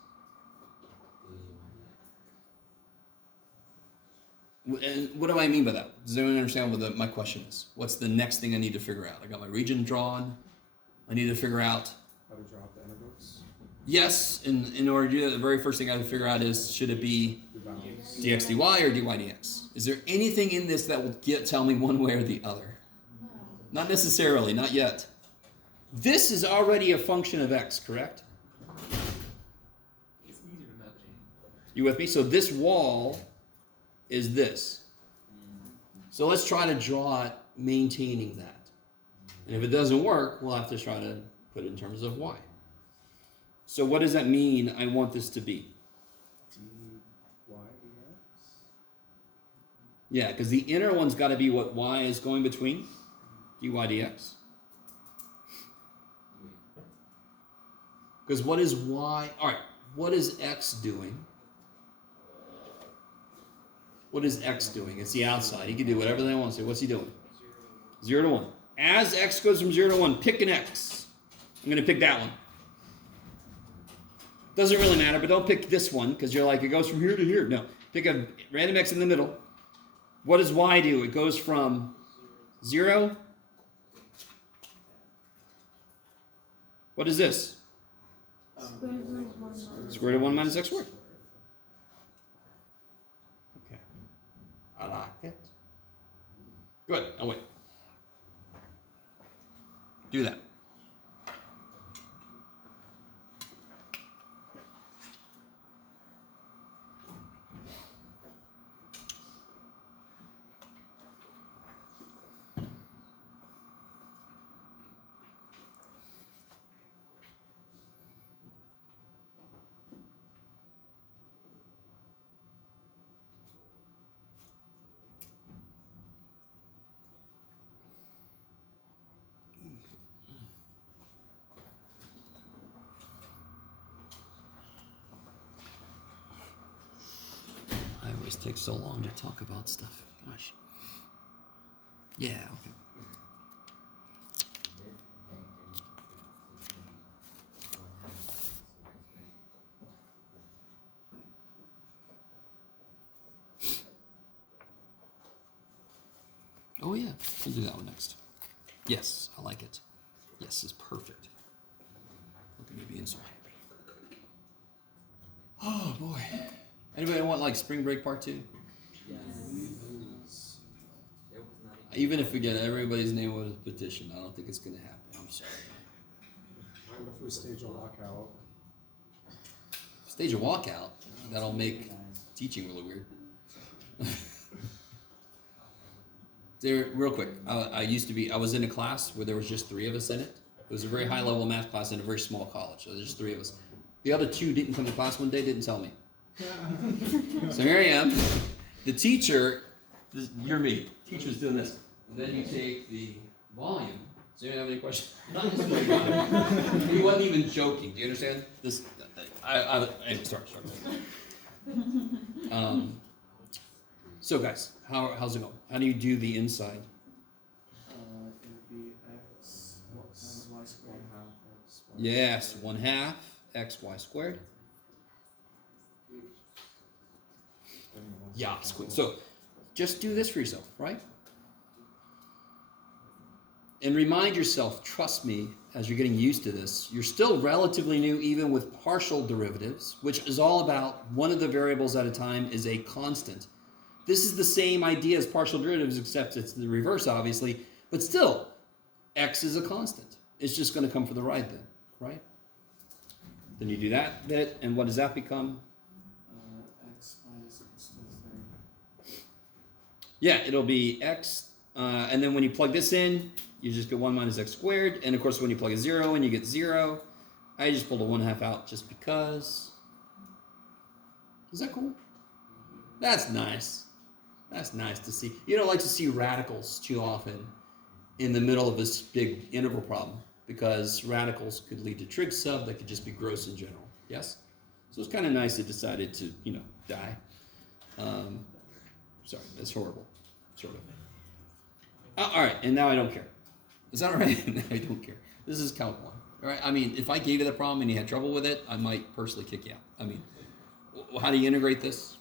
And what do I mean by that? Does anyone understand what my question is? What's the next thing I need to figure out? I got my region drawn. I need to figure out. How to draw up the integrals? Yes, in order to do that, the very first thing I have to figure out is should it be dx dy or dy dx? Is there anything in this that will tell me one way or the other? Not necessarily, not yet. This is already a function of x, correct? It's easier than that, Jane. You with me? So this wall is this. So let's try to draw it maintaining that. And if it doesn't work, we'll have to try to put it in terms of y. So what does that mean I want this to be? dy dx? Yeah, because the inner one's got to be what y is going between. Dy dx. Because what is y? All right, what is x doing? What is x doing? It's the outside. He can do whatever they want to say. What's he doing? 0 to 1. As x goes from 0 to 1, pick an x. I'm going to pick that one. Doesn't really matter, but don't pick this one because you're like, it goes from here to here. No, pick a random x in the middle. What does y do? It goes from 0. What is this? Square root of 1 minus. Square root of 1 minus x squared. Okay. I like it. Good. Oh, wait. Do that. It always takes so long to talk about stuff. Gosh. Yeah, okay. Oh yeah, we'll do that one next. Yes, I like it. Yes is perfect. Look at me being so happy. Oh boy. Anybody want like Spring Break Part 2? Yes. It was not Even if we get everybody's name on a petition, I don't think it's gonna happen. I'm sorry. Mind if we stage a walkout? Stage a walkout. That'll make teaching really weird. There, real quick. I was in a class where there was just 3 of us in it. It was a very high level math class in a very small college. So there's just 3 of us. The other 2 didn't come to class one day, didn't tell me. So here I am. The teacher, you're me. Teacher's doing this. And then you take the volume. Does anyone have any questions? He wasn't even joking. Do you understand? This, sorry. So guys, how's it going? How do you do the inside? It would be x times y squared. Yes, 1/2 xy squared. Yeah, squared. So just do this for yourself, right? And remind yourself, trust me, as you're getting used to this, you're still relatively new even with partial derivatives, which is all about one of the variables at a time is a constant. This is the same idea as partial derivatives, except it's the reverse, obviously. But still, x is a constant. It's just going to come for the ride then, right? Then you do that bit, and what does that become? X minus equals to 3. Yeah, it'll be x, and then when you plug this in, you just get 1 minus x squared. And of course, when you plug a 0 in, you get 0. I just pulled a 1/2 out just because. Is that cool? That's nice. That's nice to see. You don't like to see radicals too often in the middle of this big integral problem because radicals could lead to trig sub that could just be gross in general. Yes? So it's kind of nice it decided to, die. Sorry, that's horrible. Sort of. All right, and now I don't care. Is that all right? Now I don't care. This is Calc 1. All right, I mean, if I gave you the problem and you had trouble with it, I might personally kick you out. I mean, how do you integrate this?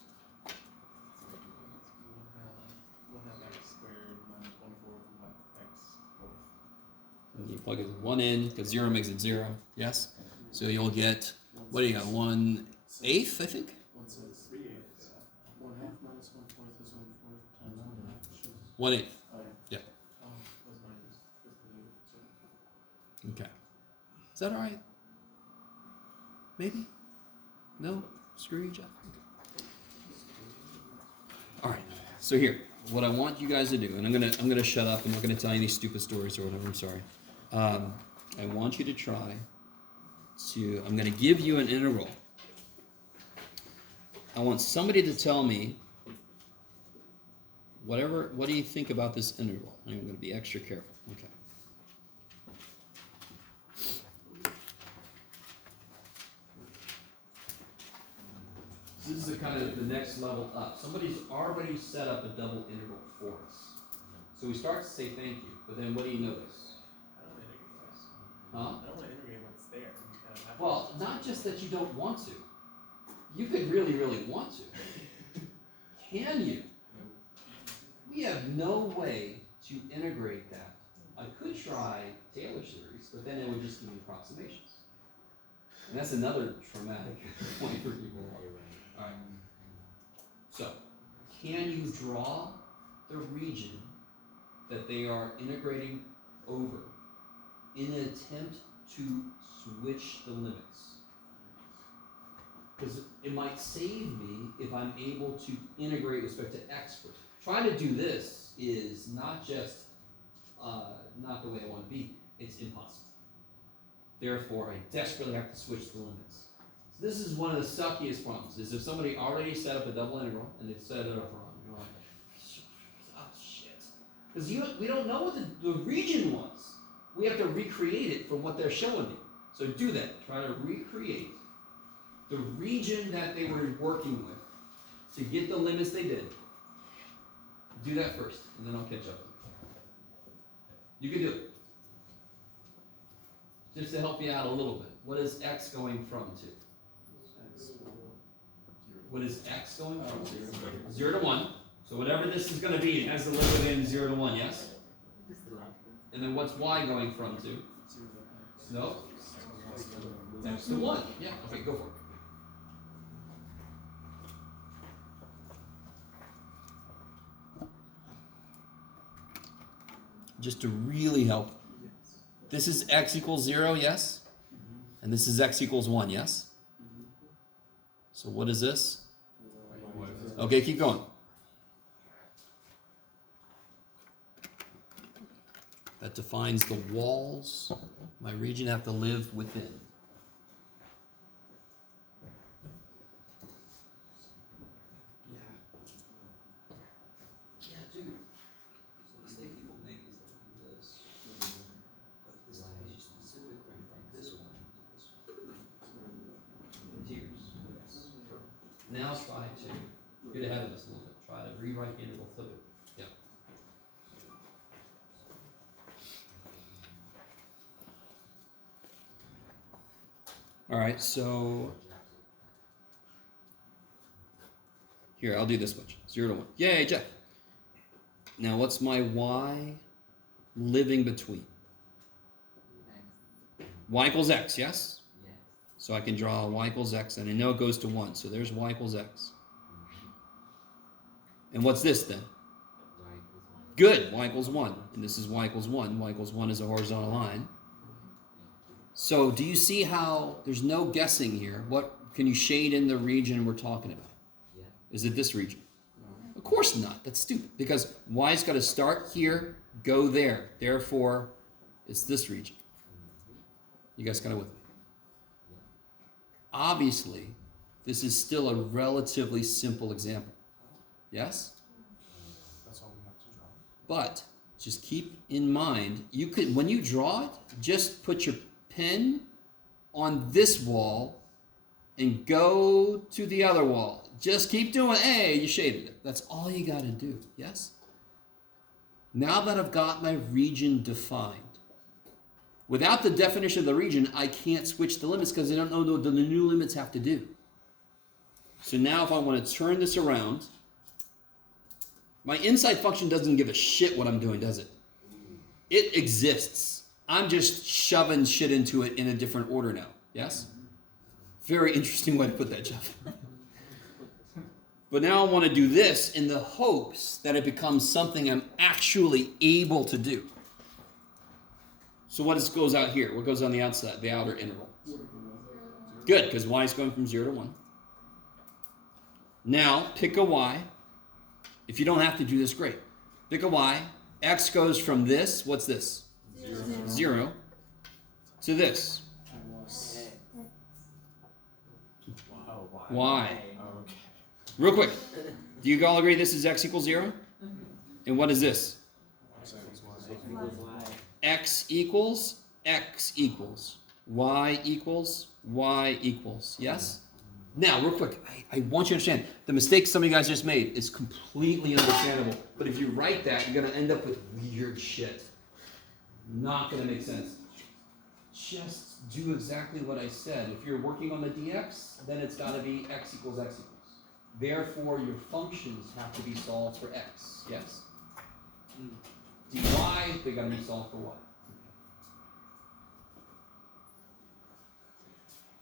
And you plug 1 in because 0 makes it 0. Yes? So you'll get, what do you got? 1/8, I think? 1 says 3/8. 1/2 minus 1/4 is 1/4 times 1/2. 1/8. Oh, Yeah. was minus 52. Okay. Is that all right? Maybe? No? Screw you, Jeff. All right. So here, what I want you guys to do, and I'm gonna shut up. I'm not gonna tell you any stupid stories or whatever. I'm sorry. I want you to try to. I'm gonna give you an integral. I want somebody to tell me whatever. What do you think about this integral? I'm gonna be extra careful. Okay. This is the kind of the next level up. Somebody's already set up a double integral for us. So we start to say thank you, but then what do you notice? I don't want to integrate this. Huh? I don't want to integrate what's there. You kind of have Well, not just that you don't want to. You could really, really want to. Can you? We have no way to integrate that. I could try Taylor series, but then it would just give me approximations. And that's another traumatic point for people. All right. So, can you draw the region that they are integrating over in an attempt to switch the limits? Because it might save me if I'm able to integrate with respect to x first. Trying to do this is not just not the way I want to be. It's impossible. Therefore, I desperately have to switch the limits. So this is one of the suckiest problems, is if somebody already set up a double integral and they set it up wrong. You're like, oh, shit. Because we don't know what the region was. We have to recreate it from what they're showing me. So do that. Try to recreate the region that they were working with to get the limits they did. Do that first, and then I'll catch up. You can do it. Just to help you out a little bit. What is x going from to? What is x going from? 0 to 1. So whatever this is going to be, it has to live within 0 to 1, yes? And then what's y going from to? No? X to 1. Yeah, okay, go for it. Just to really help. This is x equals 0, yes? And this is x equals 1, yes? So what is this? Okay, keep going. That defines the walls my region have to live within. Yeah, dude. So the mistake people make is they do this. But this is specific from this one to this one. Tears. Now try to get ahead of us a little bit. Try to rewrite the integral, flip it. Yeah. All right, so here, I'll do this much. 0 to 1. Yay, Jeff. Now, what's my y living between? Y equals x, yes? Yes. So I can draw y equals x, and I know it goes to 1. So there's y equals x. And what's this then? Y equals 1. Good, y equals 1. And this is y equals 1. Y equals 1 is a horizontal line. So do you see how there's no guessing here? What can you shade in the region we're talking about? Yeah. Is it this region? Of course not. That's stupid. Because y's got to start here, go there. Therefore, it's this region. You guys kind of with me? Obviously, this is still a relatively simple example. Yes? That's all we have to draw. But just keep in mind, you could, when you draw it, just put your pen on this wall and go to the other wall. Just keep doing, hey, you shaded it. That's all you got to do. Yes? Now that I've got my region defined, without the definition of the region, I can't switch the limits because I don't know what the new limits have to do. So now if I want to turn this around, my inside function doesn't give a shit what I'm doing, does it? It exists. I'm just shoving shit into it in a different order now. Yes? Very interesting way to put that, Jeff. But now I want to do this in the hopes that it becomes something I'm actually able to do. So what goes out here? What goes on the outside, the outer interval? Good, because y is going from 0 to 1. Now, pick a y. If you don't have to do this, great. Pick a y. X goes from this, what's this? 0 to this. Wow, why? Y. Oh, okay. Real quick. Do you all agree this is x equals 0? And what is this? So it was one. X equals x equals. Y equals y equals. Yes? Now, real quick, I want you to understand, the mistake some of you guys just made is completely understandable. But if you write that, you're going to end up with weird shit. Not going to make sense. Just do exactly what I said. If you're working on the dx, then it's got to be x equals x equals. Therefore, your functions have to be solved for x. Yes? dy, they got to be solved for y.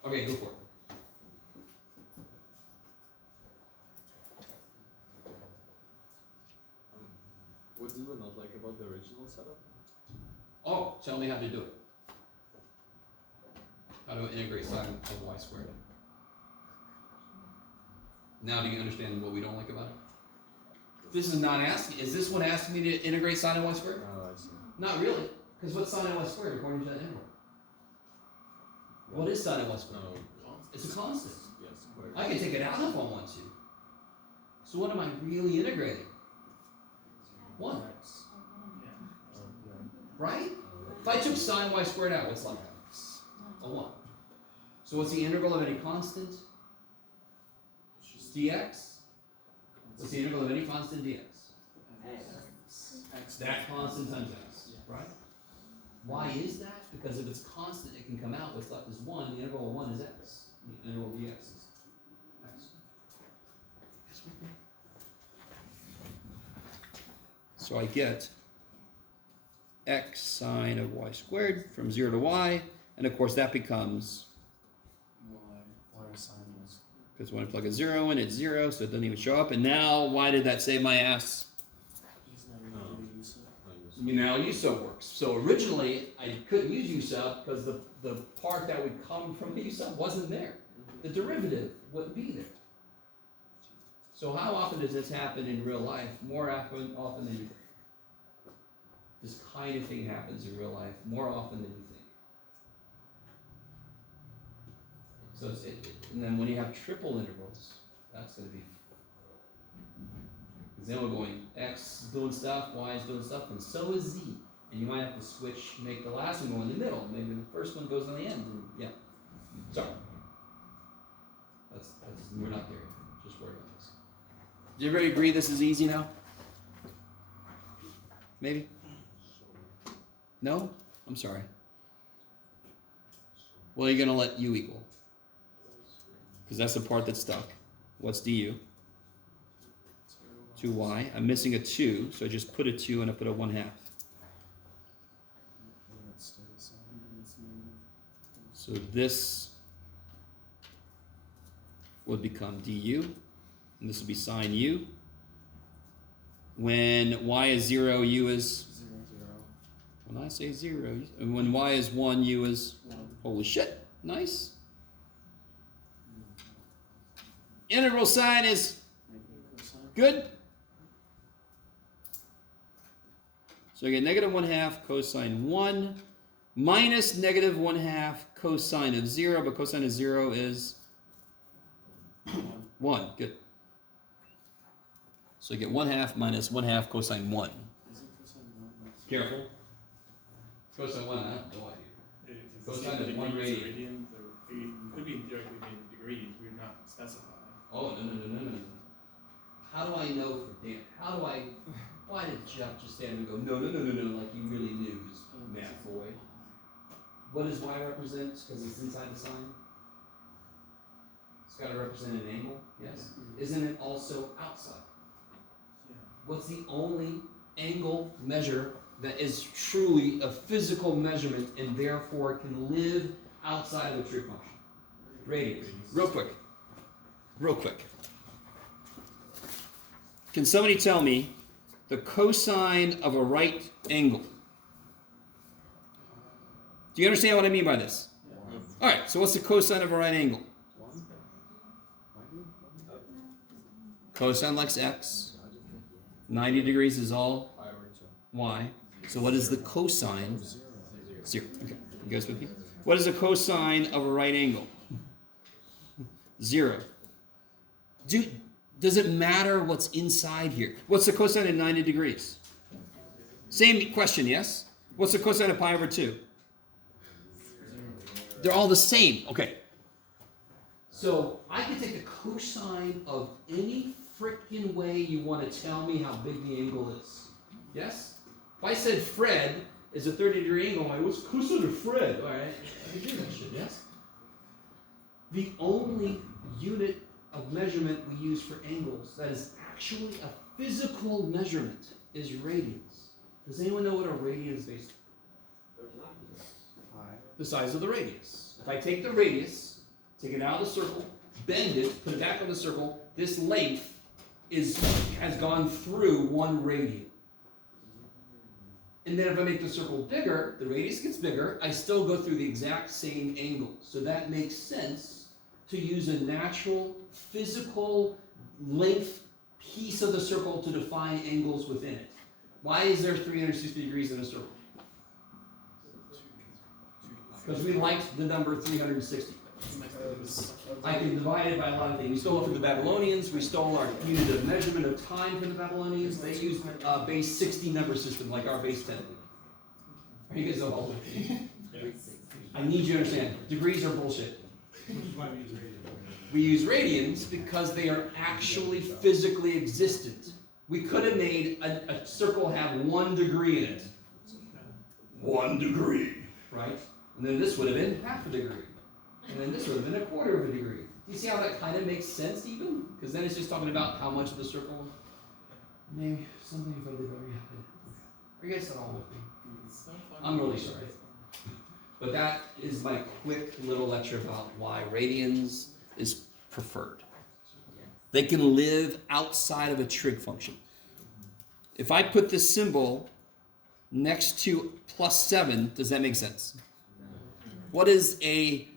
Okay, go for it. What do we not like about the original setup? Oh, tell me how to do it. How to integrate sine of y squared. Now do you understand what we don't like about it? This is not asking, is this one asking me to integrate sine of y squared? Oh, I see. Not really, because what's sine of y squared according to that integral? What is sine of y squared? No. It's a constant. Yes, squared. I can take it out if I want to. So what am I really integrating? 1, Oh, yeah. right? If I took sine y squared out, what's left? A 1. So what's the integral of any constant? Dx? What's the integral of any constant dx? That constant times x, right? Why is that? Because if it's constant, it can come out. What's left is 1. The integral of 1 is x. The integral of dx is x. So I get x sine of y squared from 0 to y. And of course, that becomes, Why sine was. because when I plug a 0 in, it's 0, so it doesn't even show up. And now, why did that save my ass? He's not even Oh. doing use of. I use- Now USUB works. So originally, I couldn't use USUB because the part that would come from the USUB wasn't there. The derivative wouldn't be there. So how often does this happen in real life? More often than you think. This kind of thing happens in real life more often than you think. So and then when you have triple intervals, that's going to be, because then we're going X is doing stuff, Y is doing stuff, and so is Z. And you might have to switch, make the last one go in the middle. Maybe the first one goes on the end. And yeah. Sorry. That's we're not there yet. Just worry about this. Do everybody agree this is easy now? Maybe? No? I'm sorry. Well, you're going to let U equal. Because that's the part that's stuck. What's du? 2y. I'm missing a 2, so I just put a 2 and I put a 1/2. So this would become du, and this would be sine u. When y is 0, u is 0, 0. when I say 0, and when y is 1, u is 1. holy shit, nice. Integral sign is good. So I get negative 1/2 cosine 1 minus negative 1/2 cosine of 0, but cosine of 0 is 1. Good. So I get 1/2 minus 1/2 cosine 1. Careful. Cosine 1, I have no idea. Cosine of 1 radian. It could be theoretically in degrees. We're not specifying. Oh, no. How do I know for damn? Why did Jeff just stand and go, no, like he really knew his math boy? What does y represent? Because it's inside the sign? It's got to represent an angle, yes? Isn't it also outside? What's the only angle measure that is truly a physical measurement and therefore can live outside of a trig function? Radians. Real quick. Can somebody tell me the cosine of a right angle? Do you understand what I mean by this? All right, so what's the cosine of a right angle? Cosine likes x. 90 degrees is all y. So what is the cosine? 0. Okay, you guys with me? What is the cosine of a right angle? 0. Does it matter what's inside here? What's the cosine of 90 degrees? Same question, yes? What's the cosine of pi over 2? They're all the same. Okay. So I can take the cosine of any freaking way you want to tell me how big the angle is. Yes? If I said Fred is a 30-degree angle, I'm like, what's cosine of Fred? All right. I can do that shit, yes? The only unit of measurement we use for angles that is actually a physical measurement is radians. Does anyone know what a radian is based on? The size of the radius. If I take the radius, take it out of the circle, bend it, put it back on the circle, this length has gone through 1 radian. And then if I make the circle bigger, the radius gets bigger, I still go through the exact same angle. So that makes sense to use a natural, physical length piece of the circle to define angles within it. Why is there 360 degrees in a circle? Because we liked the number 360. I can divide it by a lot of things. We stole it from the Babylonians. We stole our unit of measurement of time from the Babylonians. They used base 60 number system like our base 10. Are you guys all with me? I need you to understand. Degrees are bullshit. We use radians because they are actually physically existent. We could have made a circle have 1 degree in it. 1 degree, right? And then this would have been half a degree. And then this would have been a quarter of a degree. Do you see how that kind of makes sense even? Because then it's just talking about how much of the circle. Maybe something if I did that. Are you guys all with me? I'm really sorry. But that is my quick little lecture about why radians is preferred. They can live outside of a trig function. If I put this symbol next to +7, does that make sense? What is a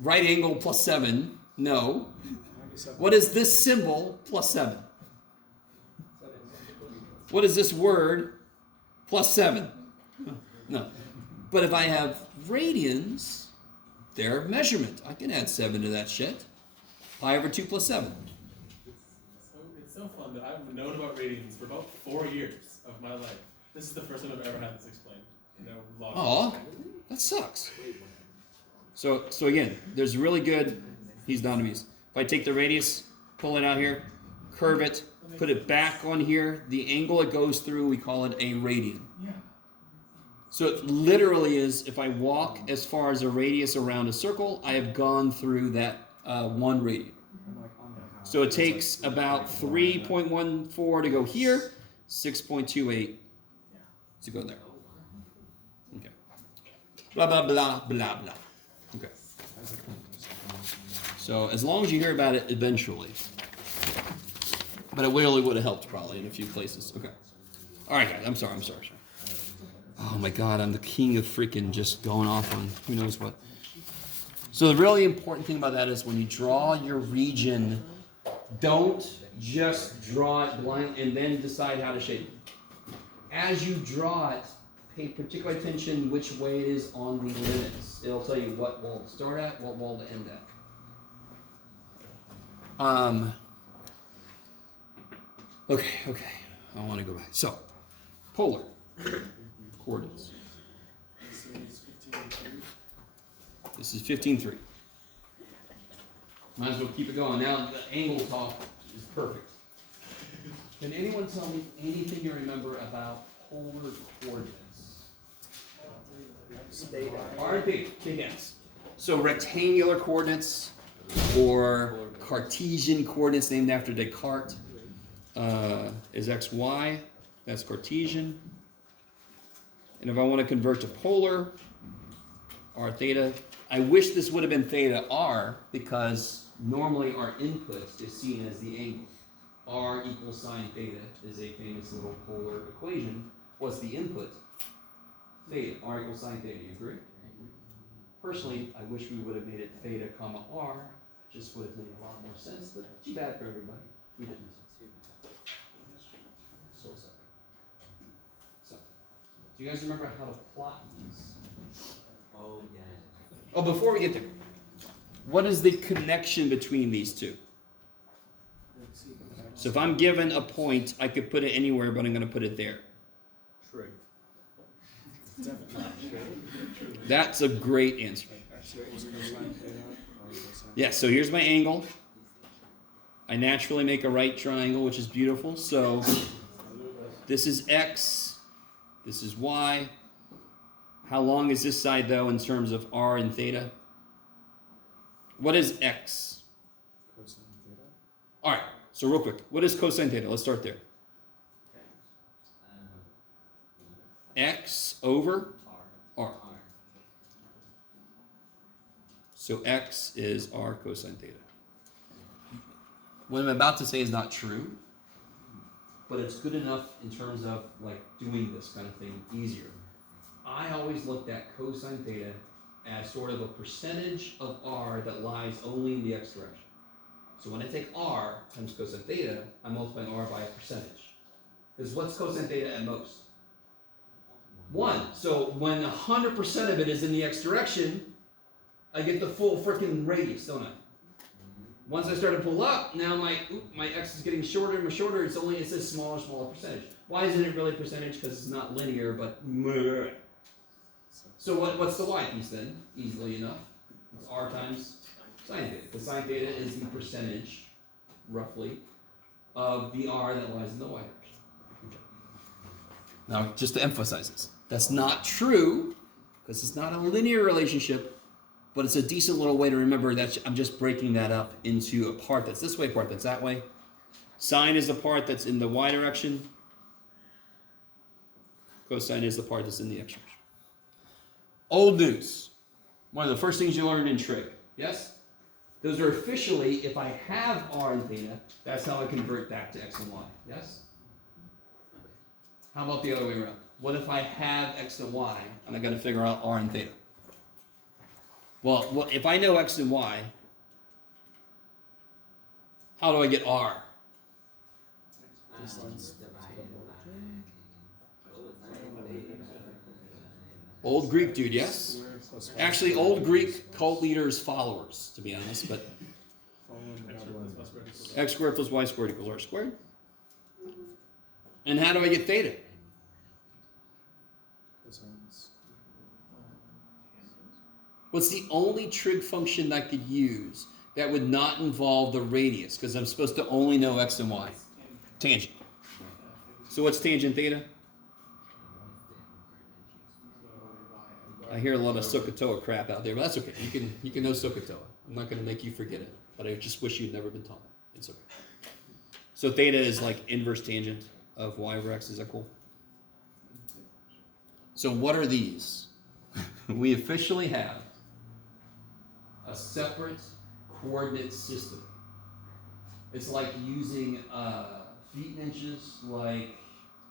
right angle +7? No. What is this symbol +7? What is this word plus 7? No. But if I have radians, they're measurement. I can add 7 to that shit. Pi over 2 plus 7. So it's so fun that I've known about radians for about 4 years of my life. This is the first time I've ever had this explained. Aw, that sucks. So again, there's really good, he's non-obese. If I take the radius, pull it out here, curve it, put it back on here, the angle it goes through, we call it a radian. Yeah. So it literally is, if I walk as far as a radius around a circle, I have gone through that 1 radian. So it takes about 3.14 to go here, 6.28 to go there. Okay. Blah, blah, blah, blah, blah. Okay. So as long as you hear about it eventually. But it really would have helped probably in a few places. Okay. All right, guys. I'm sorry. Oh my God, I'm the king of freaking just going off on who knows what. So the really important thing about that is when you draw your region, don't just draw it blind and then decide how to shape it. As you draw it, pay particular attention which way it is on the limits. It'll tell you what wall to start at, what wall to end at. Okay. I want to go back. So, polar coordinates. This is 15.3. Might as well keep it going. Now the angle talk is perfect. Can anyone tell me anything you remember about polar coordinates? Aren't they big X? So rectangular coordinates or Cartesian coordinates named after Descartes is XY. That's Cartesian. And if I want to convert to polar, r theta, I wish this would have been theta r because normally our input is seen as the angle. R equals sine theta is a famous little polar equation. What's the input? Theta. R equals sine theta. You agree? Personally, I wish we would have made it theta comma r. Just would have made a lot more sense, but too bad for everybody. We didn't. So, do you guys remember how to plot these? Oh, yeah. Oh, before we get there, what is the connection between these two? So if I'm given a point, I could put it anywhere, but I'm going to put it there. True. That's a great answer. Yeah, so here's my angle. I naturally make a right triangle, which is beautiful. So this is X, this is Y. How long is this side, though, in terms of R and theta? What is X? Cosine theta. All right, so real quick, what is cosine theta? Let's start there. X over R. So X is R cosine theta. What I'm about to say is not true, but it's good enough in terms of like doing this kind of thing easier. I always looked at cosine theta as sort of a percentage of R that lies only in the X direction. So when I take R times cosine theta, I'm multiplying R by a percentage. Because what's cosine theta at most? 1. So when 100% of it is in the X direction, I get the full freaking radius, don't I? Once I start to pull up, now my X is getting shorter and shorter. It says smaller percentage. Why isn't it really percentage? Because it's not linear, but so what's the Y piece then? Easily enough, it's R times sine theta. The sine theta is the percentage, roughly, of the R that lies in the Y direction. Now, just to emphasize this, that's not true because it's not a linear relationship. But it's a decent little way to remember that I'm just breaking that up into a part that's this way, a part that's that way. Sine is the part that's in the Y direction. Cosine is the part that's in the X direction. Old news. One of the first things you learned in trig. Yes? Those are officially, if I have R and theta, that's how I convert back to X and Y. Yes? How about the other way around? What if I have X and Y and I got to figure out R and theta? Well, if I know X and Y, how do I get R? Old Greek dude, yes? Square plus y Actually, squared old equals- Greek cult leaders' followers, to be honest, but Following the X double squared and plus squared equals x squared plus y squared equals r squared. And how do I get theta? cosines. What's the only trig function I could use that would not involve the radius? Because I'm supposed to only know x and y. Tangent. So what's tangent theta? I hear a lot of SOHCAHTOA crap out there, but that's okay. You can know SOHCAHTOA. I'm not going to make you forget it, but I just wish you'd never been taught it. It's okay. So theta is like inverse tangent of y over x. Is that cool? So what are these? We officially have a separate coordinate system. It's like using feet and inches, like,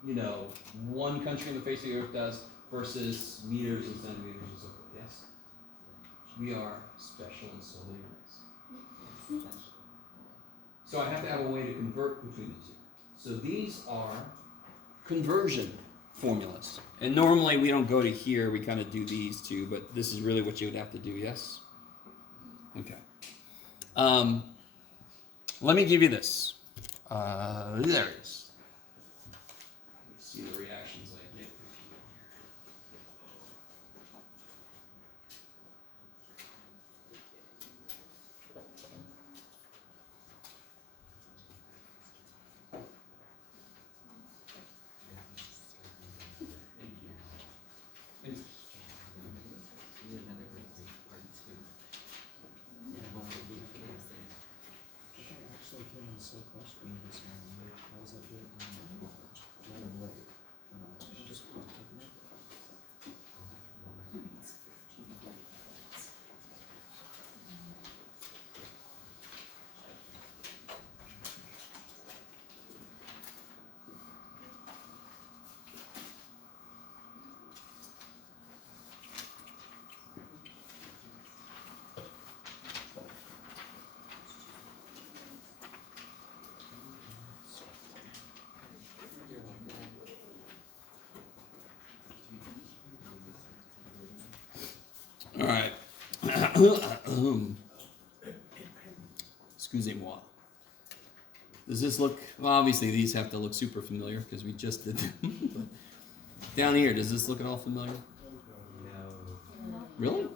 you know, one country on the face of the earth does, versus meters and centimeters and so forth. Yes? We are special in so many ways. So I have to have a way to convert between the two. So these are conversion formulas. And normally we don't go to here, we kind of do these two, but this is really what you would have to do, yes? Okay. Let me give you this. There it is. Let's see the reactions I get. Do another great part two. Actually came in so questioning this morning. Why is that here? Running late. I just want to take it. All right. Excusez-moi. Does this look, well, obviously these have to look super familiar because we just did them. But down here, does this look at all familiar? No. Really?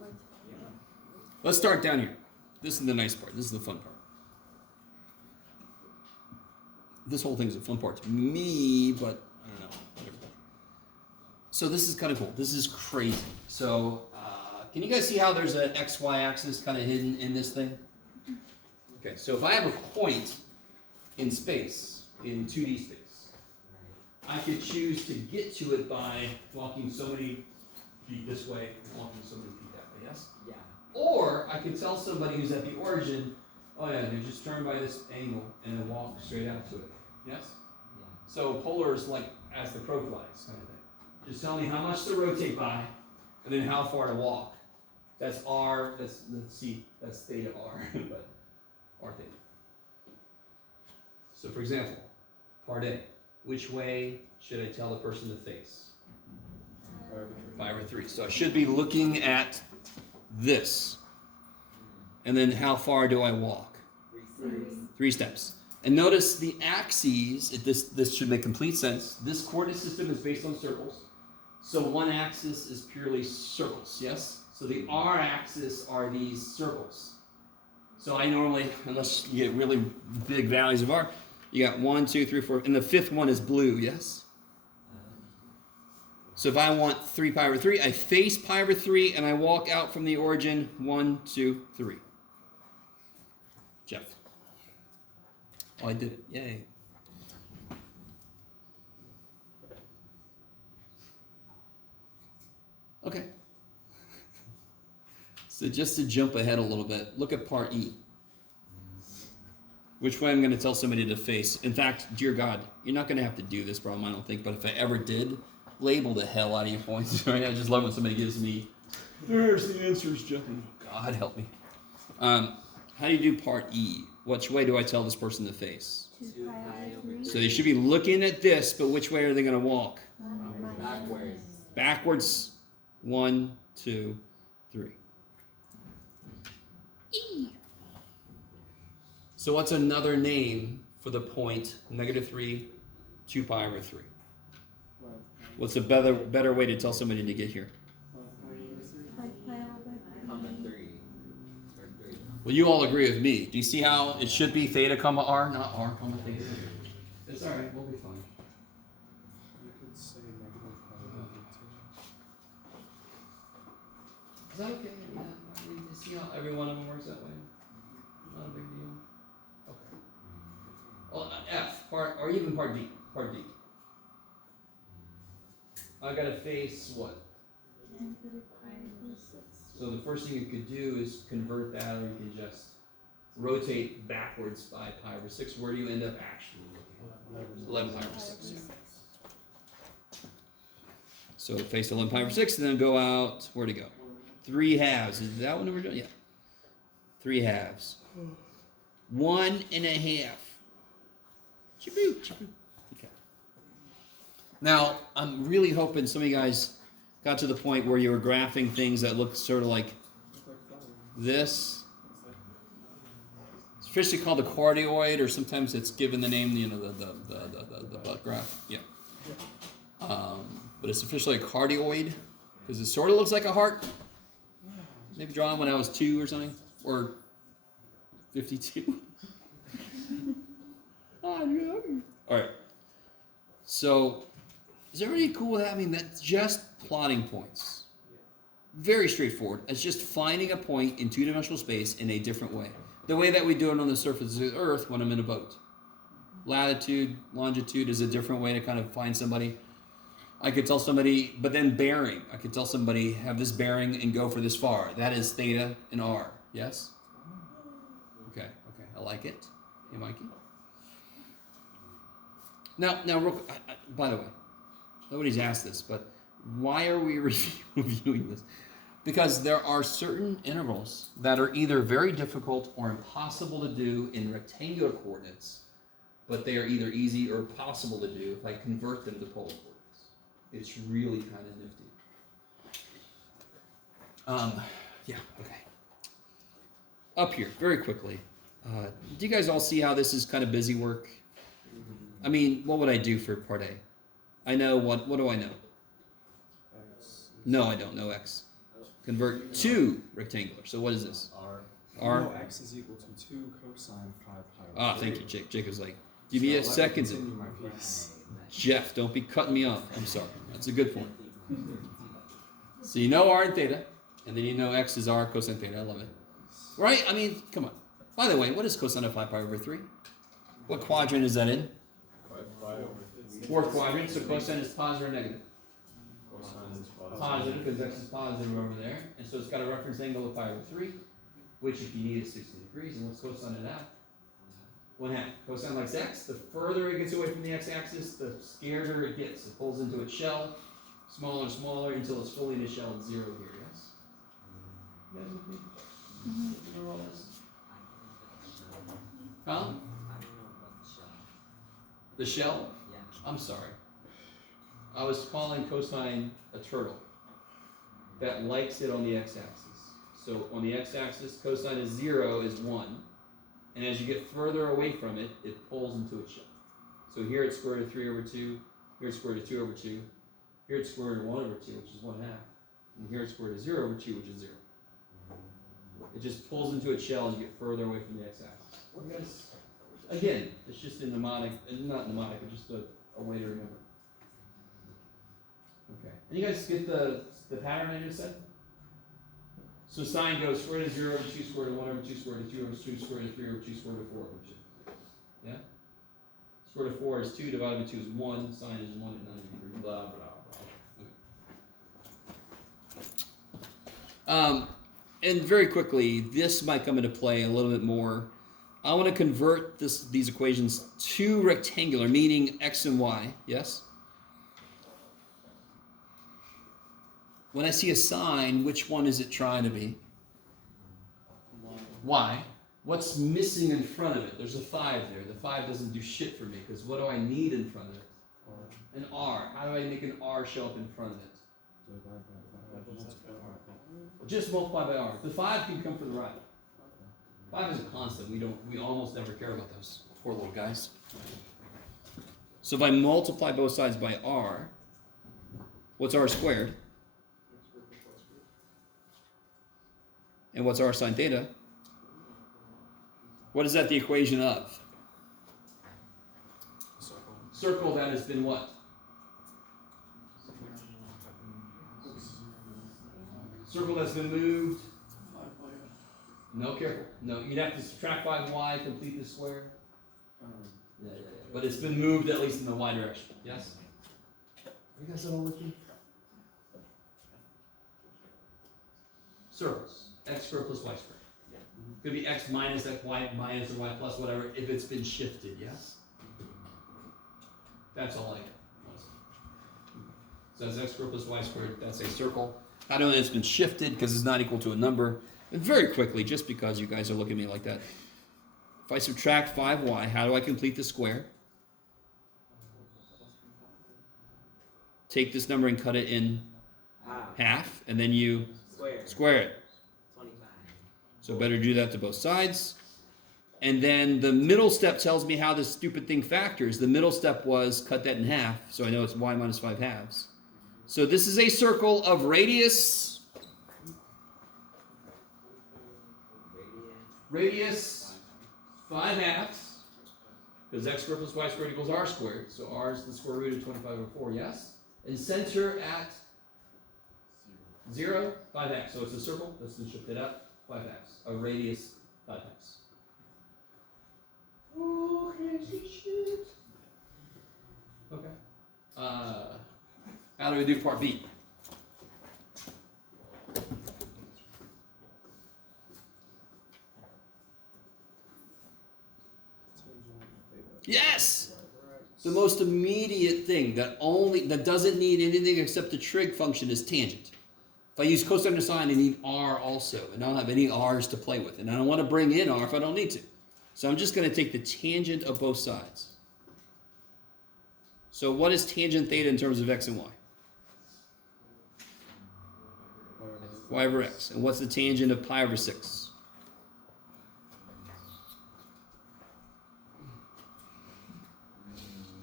Let's start down here. This is the nice part. This is the fun part. This whole thing's a fun part to me, but I don't know. Whatever. So this is kind of cool. This is crazy. So can you guys see how there's an XY axis kind of hidden in this thing? Okay, so if I have a point in space, in 2D space, I could choose to get to it by walking so many feet this way and walking so many feet that way, yes? Yeah. Or I could tell somebody who's at the origin, oh yeah, they just turn by this angle and then walk straight out to it. Yes? Yeah. So polar is like as the crow flies kind of thing. Just tell me how much to rotate by and then how far to walk. That's R, let's see, that's theta R, but R theta. So for example, part A, which way should I tell the person to face? 5 or 3. So I should be looking at this. And then how far do I walk? 3 steps. And notice the axes, this should make complete sense. This coordinate system is based on circles. So one axis is purely circles, yes? So the R-axis are these circles. So I normally, unless you get really big values of R, you got 1, 2, 3, 4, and the 5th one is blue, yes? So if I want 3 pi over 3, I face pi over 3 and I walk out from the origin 1, 2, 3. Jeff. Oh, I did it. Yay. Okay. So just to jump ahead a little bit, look at part E. Which way I'm going to tell somebody to face. In fact, dear God, you're not going to have to do this problem, I don't think, but if I ever did, label the hell out of your points. Right? I just love when somebody gives me, there's the answers, Jeff. God help me. How do you do part E? Which way do I tell this person to face? 2 pi over 3. So they should be looking at this, but which way are they going to walk? Backwards. Backwards 1, 2, 3. E. So what's another name for the point -3, 2 pi over 3? What's a better way to tell somebody to get here? 5 pi over Common 3. Or 3. Well, you all agree with me. Do you see how it should be theta comma r, not r comma theta? It's all right. We'll be fine. You could say negative pi over 2. Is that okay? Yeah. I mean, you see how every one of them works that way? Not a big deal. Okay. Well, F part or even part D. Part D. I gotta face what? 10 to the power of 6. So the first thing you could do is convert that, or you can just rotate backwards by pi over 6. Where do you end up actually looking? 11 pi over 6. Yeah. So face 11 pi over 6, and then go out. Where'd it go? 3 halves. Is that what we're doing? Yeah. 3 halves. 1 1/2. Chiboo, chiboo. Okay. Now, I'm really hoping some of you guys got to the point where you were graphing things that look sort of like this. It's officially called the cardioid, or sometimes it's given the name, you know, the butt graph. Yeah. But it's officially a cardioid because it sort of looks like a heart. Maybe drawn when I was 2 or something, or 52. All right. So, is everybody cool with that? I mean, that's just plotting points. Very straightforward. It's just finding a point in 2-dimensional space in a different way. The way that we do it on the surface of the Earth when I'm in a boat. Latitude, longitude is a different way to kind of find somebody. I could tell somebody, but then bearing. I could tell somebody, have this bearing and go for this far. That is theta and r. Yes? Okay. I like it. Hey, Mikey? Now, by the way, nobody's asked this, but why are we reviewing this? Because there are certain integrals that are either very difficult or impossible to do in rectangular coordinates, but they are either easy or possible to do if I convert them to polar coordinates. It's really kind of nifty. Yeah, okay. Up here, very quickly. Do you guys all see how this is kind of busy work? I mean, what would I do for part A? I know what do I know? X. No, I don't know x. Convert to rectangular. So what is this? R. No, x is equal to 2 cosine 5 pi. Ah, thank you, Jake. Jake was like, give me a So let second. continue my piece. Jeff, don't be cutting me off. I'm sorry. That's a good point. So you know r and theta, and then you know x is r cosine theta. I love it. Right? I mean, come on. By the way, what is cosine of 5 pi over 3? What quadrant is that in? 5 pi over 3. Fourth quadrant, so cosine is positive or negative? Cosine is positive. Positive, because x is positive over there. And so it's got a reference angle of pi over 3, which if you need is 60 degrees. And what's cosine of that? 1/2. Cosine likes x. The further it gets away from the x-axis, the scareder it gets. It pulls into its shell, smaller and smaller, until it's fully in the shell at 0 here, yes? You guys with me? You know all this? Huh? I don't know about the shell. The shell? Yeah. I'm sorry. I was calling cosine a turtle that likes it on the x-axis. So on the x-axis, cosine is 0 is 1. And as you get further away from it, it pulls into its shell. So here it's square root of 3 over 2. Here it's square root of 2 over 2. Here it's square root of 1 over 2, which is 1/2. And here it's square root of 0 over 2, which is 0. It just pulls into its shell as you get further away from the x-axis. You guys, again, it's just a mnemonic, not mnemonic, but just a way to remember. Okay. And you guys get the pattern I just said? So sine goes square root of 0 over 2, square root of 1 over 2, square root of 2 over 2, square root of 3 over 2, square root of 4 over 2. Yeah? Square root of 4 is 2, divided by 2 is 1, sine is 1 at 90 degrees, blah, blah, blah. Okay. And very quickly, this might come into play a little bit more. I want to convert these equations to rectangular, meaning x and y, yes? When I see a sign, which one is it trying to be? Y. What's missing in front of it? There's a 5 there. The 5 doesn't do shit for me, because what do I need in front of it? An R. How do I make an R show up in front of it? Divide by 5. Just multiply by r. The 5 can come from the right. 5 is a constant. We almost never care about those poor little guys. So if I multiply both sides by r, what's r squared? And what's r sine theta? What is that the equation of? Circle that has been what? Circle that's been moved. No, careful. No, you'd have to subtract 5y, complete the square. Yeah. But it's been moved at least in the y direction. Yes? Are you guys all with me? Circles. X squared plus y squared. Could be x minus x, y minus or y plus, whatever, if it's been shifted, yes? That's all I get. So that's x squared plus y squared. That's a circle. I know that it's been shifted because it's not equal to a number. And very quickly, just because you guys are looking at me like that. If I subtract 5y, how do I complete the square? Take this number and cut it in half, and then you square it. 25. So better do that to both sides. And then the middle step tells me how this stupid thing factors. The middle step was cut that in half, so I know it's y minus 5 halves. So this is a circle of radius 5 halves, because x squared plus y squared equals r squared. So r is the square root of 25 over 4, yes? And center at 0, 5 halves. So it's a circle that's been shifted up 5 halves. A radius 5 halves. Oh, crazy shit. Okay. How do we do part B? Yes! The most immediate thing that doesn't need anything except the trig function is tangent. If I use cosine or sine, I need r also, and I don't have any r's to play with, and I don't want to bring in r if I don't need to. So I'm just going to take the tangent of both sides. So what is tangent theta in terms of x and y? Y over x. And what's the tangent of pi over 6?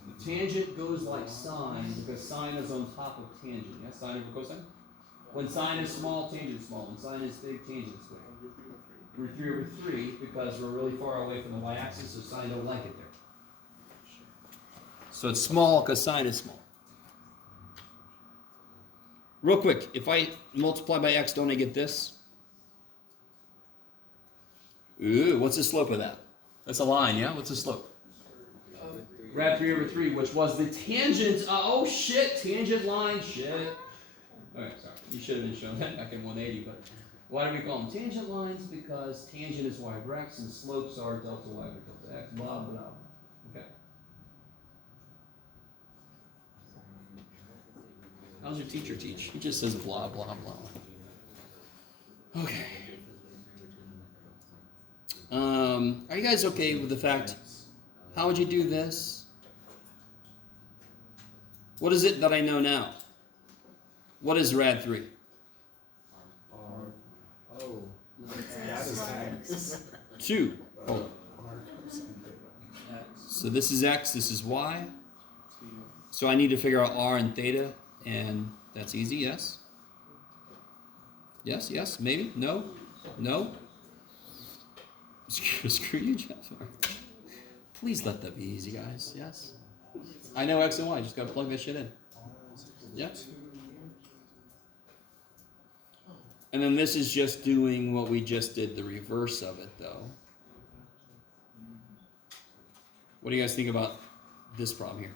The tangent goes like sine because sine is on top of tangent. Yeah, sine over cosine? When sine is small, tangent is small. When sine is big, tangent is big. Root 3 over 3 because we're really far away from the y-axis, so sine don't like it there. So it's small because sine is small. Real quick, if I multiply by x, don't I get this? Ooh, what's the slope of that? That's a line, yeah? What's the slope? Rad 3 over 3, which was the tangent. Oh shit, tangent line, shit. Alright, sorry. You should have been shown that back in 180, but why do we call them tangent lines? Because tangent is y over x and slopes are delta y over delta x, blah, blah, blah. Okay. How's your teacher teach? He just says blah, blah, blah. Okay. Are you guys okay with the fact, how would you do this? What is it that I know now? What is rad 3? That is x. 2. Hold on. So this is x, this is y. So I need to figure out r and theta, and that's easy, yes? Yes, yes, maybe? No? No? Screw you, Jeff. Please let that be easy, guys, yes? I know x and y, just gotta plug that shit in. Yep. And then this is just doing what we just did, the reverse of it, though. What do you guys think about this problem here?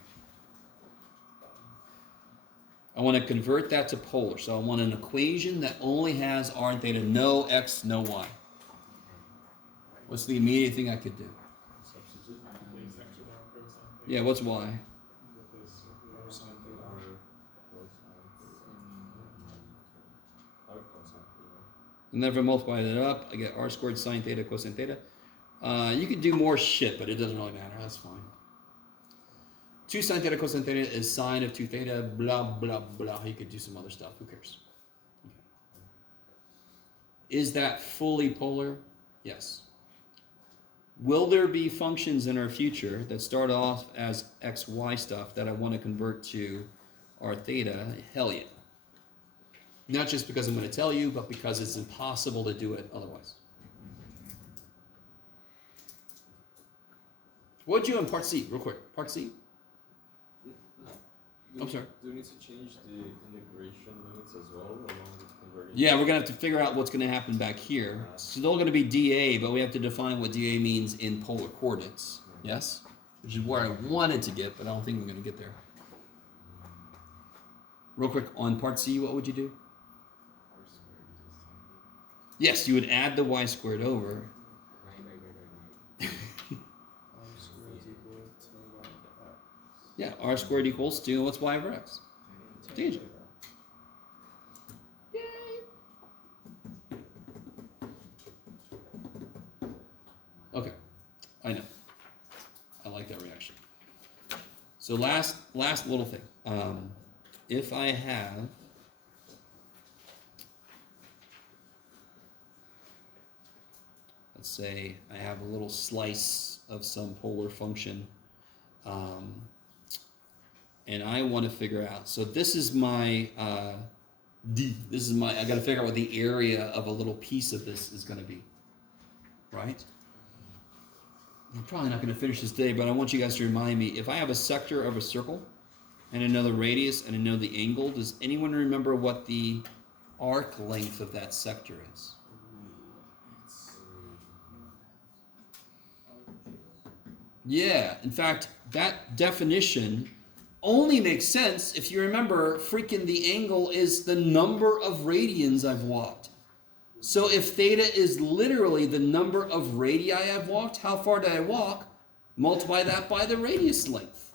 I want to convert that to polar. So I want an equation that only has r and theta, no x, no y. What's the immediate thing I could do? Yeah, what's y? And then if I multiply that up, I get r squared sine theta cosine theta. You could do more shit, but it doesn't really matter. That's fine. 2 sine theta cosine theta is sine of 2 theta, blah, blah, blah. You could do some other stuff. Who cares? Okay. Is that fully polar? Yes. Will there be functions in our future that start off as XY stuff that I want to convert to R theta? Hell yeah. Not just because I'm going to tell you, but because it's impossible to do it otherwise. What'd you do in part C, real quick? Part C? I'm sorry. Do we need to change the integration limits as well, along with converting? Yeah, we're going to have to figure out what's going to happen back here. It's still going to be dA, but we have to define what dA means in polar coordinates. Yes? Which is where I wanted to get, but I don't think we're going to get there. Real quick, on part C, what would you do? Yes, you would add the y squared over. Right. R squared is equal to y over x. Yeah, r squared equals 2, what's y over x? Tangent. Okay, I know. I like that reaction. So last little thing. If I have let's say I have a little slice of some polar function, and I want to figure out. So this is my d. This is my. I got to figure out what the area of a little piece of this is going to be, right? I'm probably not going to finish this today, but I want you guys to remind me. If I have a sector of a circle, and another radius, and I know the angle, does anyone remember what the arc length of that sector is? Yeah, in fact, that definition only makes sense if you remember freaking the angle is the number of radians I've walked. So if theta is literally the number of radii I've walked, how far did I walk? Multiply that by the radius length.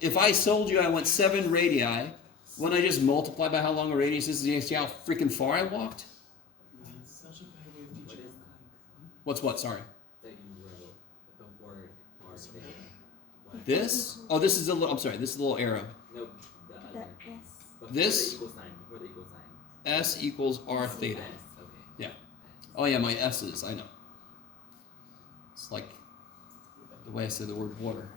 If I told you I went 7 radii, wouldn't I just multiply by how long a radius is to see how freaking far I walked? It's such a bad way of teaching. What's what? Sorry. That you wrote before R theta. This? Oh, this is a little, I'm sorry, this is a little arrow. Nope, the The other. S. Before This? the equal sign. Before the equal sign. S equals R theta. S, okay. Yeah. Oh yeah, my S's, I know. It's like the way I say the word water.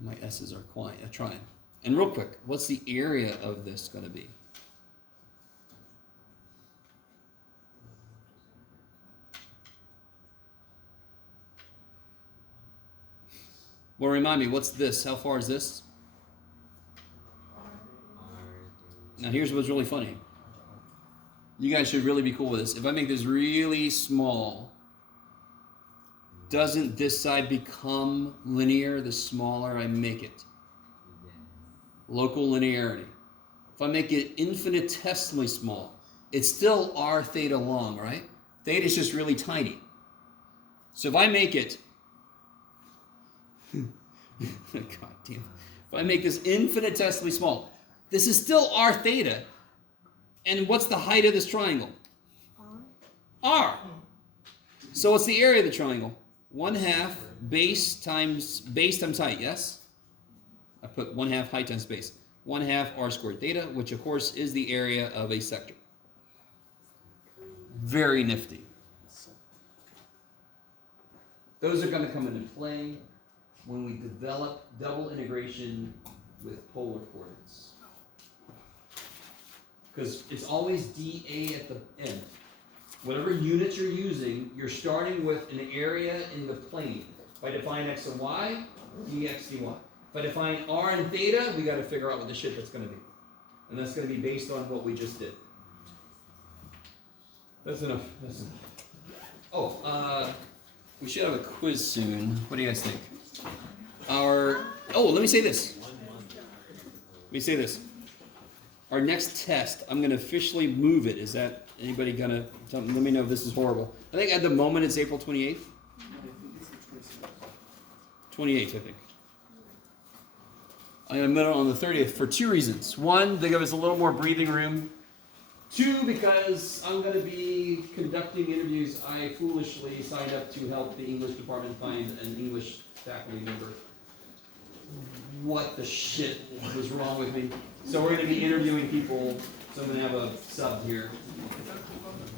My S's are trying. And real quick, what's the area of this going to be? Well, remind me, what's this? How far is this? R. Now here's what's really funny. You guys should really be cool with this. If I make this really small, doesn't this side become linear the smaller I make it? Local linearity. If I make it infinitesimally small, it's still r theta long, right? Theta is just really tiny. So if I make it, God damn, if I make this infinitesimally small, this is still r theta. And what's the height of this triangle? R. So what's the area of the triangle? 1/2 base times height, yes? I put 1/2 height times base. 1/2 r squared theta, which of course is the area of a sector. Very nifty. Those are going to come into play when we develop double integration with polar coordinates. Because it's always dA at the end. Whatever units you're using, you're starting with an area in the plane. If I define x and y, dx dy. If I define r and theta, we got to figure out what the shit that's going to be. And that's going to be based on what we just did. That's enough. That's enough. Oh, we should have a quiz soon. What do you guys think? Let me say this. Let me say this. Our next test, I'm going to officially move it. Is that anybody going to let me know if this is horrible? I think at the moment it's April 28th. 28th, I think. I'm going to move it on the 30th for 2 reasons. 1, they give us a little more breathing room. 2, because I'm going to be conducting interviews. I foolishly signed up to help the English department find an English faculty member. What the shit was wrong with me? So we're going to be interviewing people. So I'm going to have a sub here.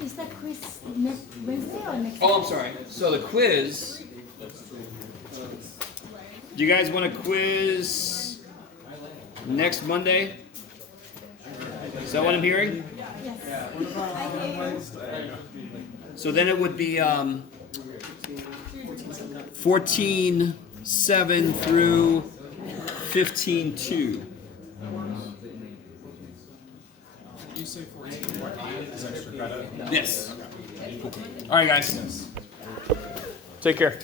Is that quiz next Wednesday or next? Oh, I'm sorry. So the quiz. Do you guys want to quiz next Monday? Is that what I'm hearing? So then it would be 14:7 through 15:2. You say 14.8 is extra credit? Yes. All right, guys. Take care.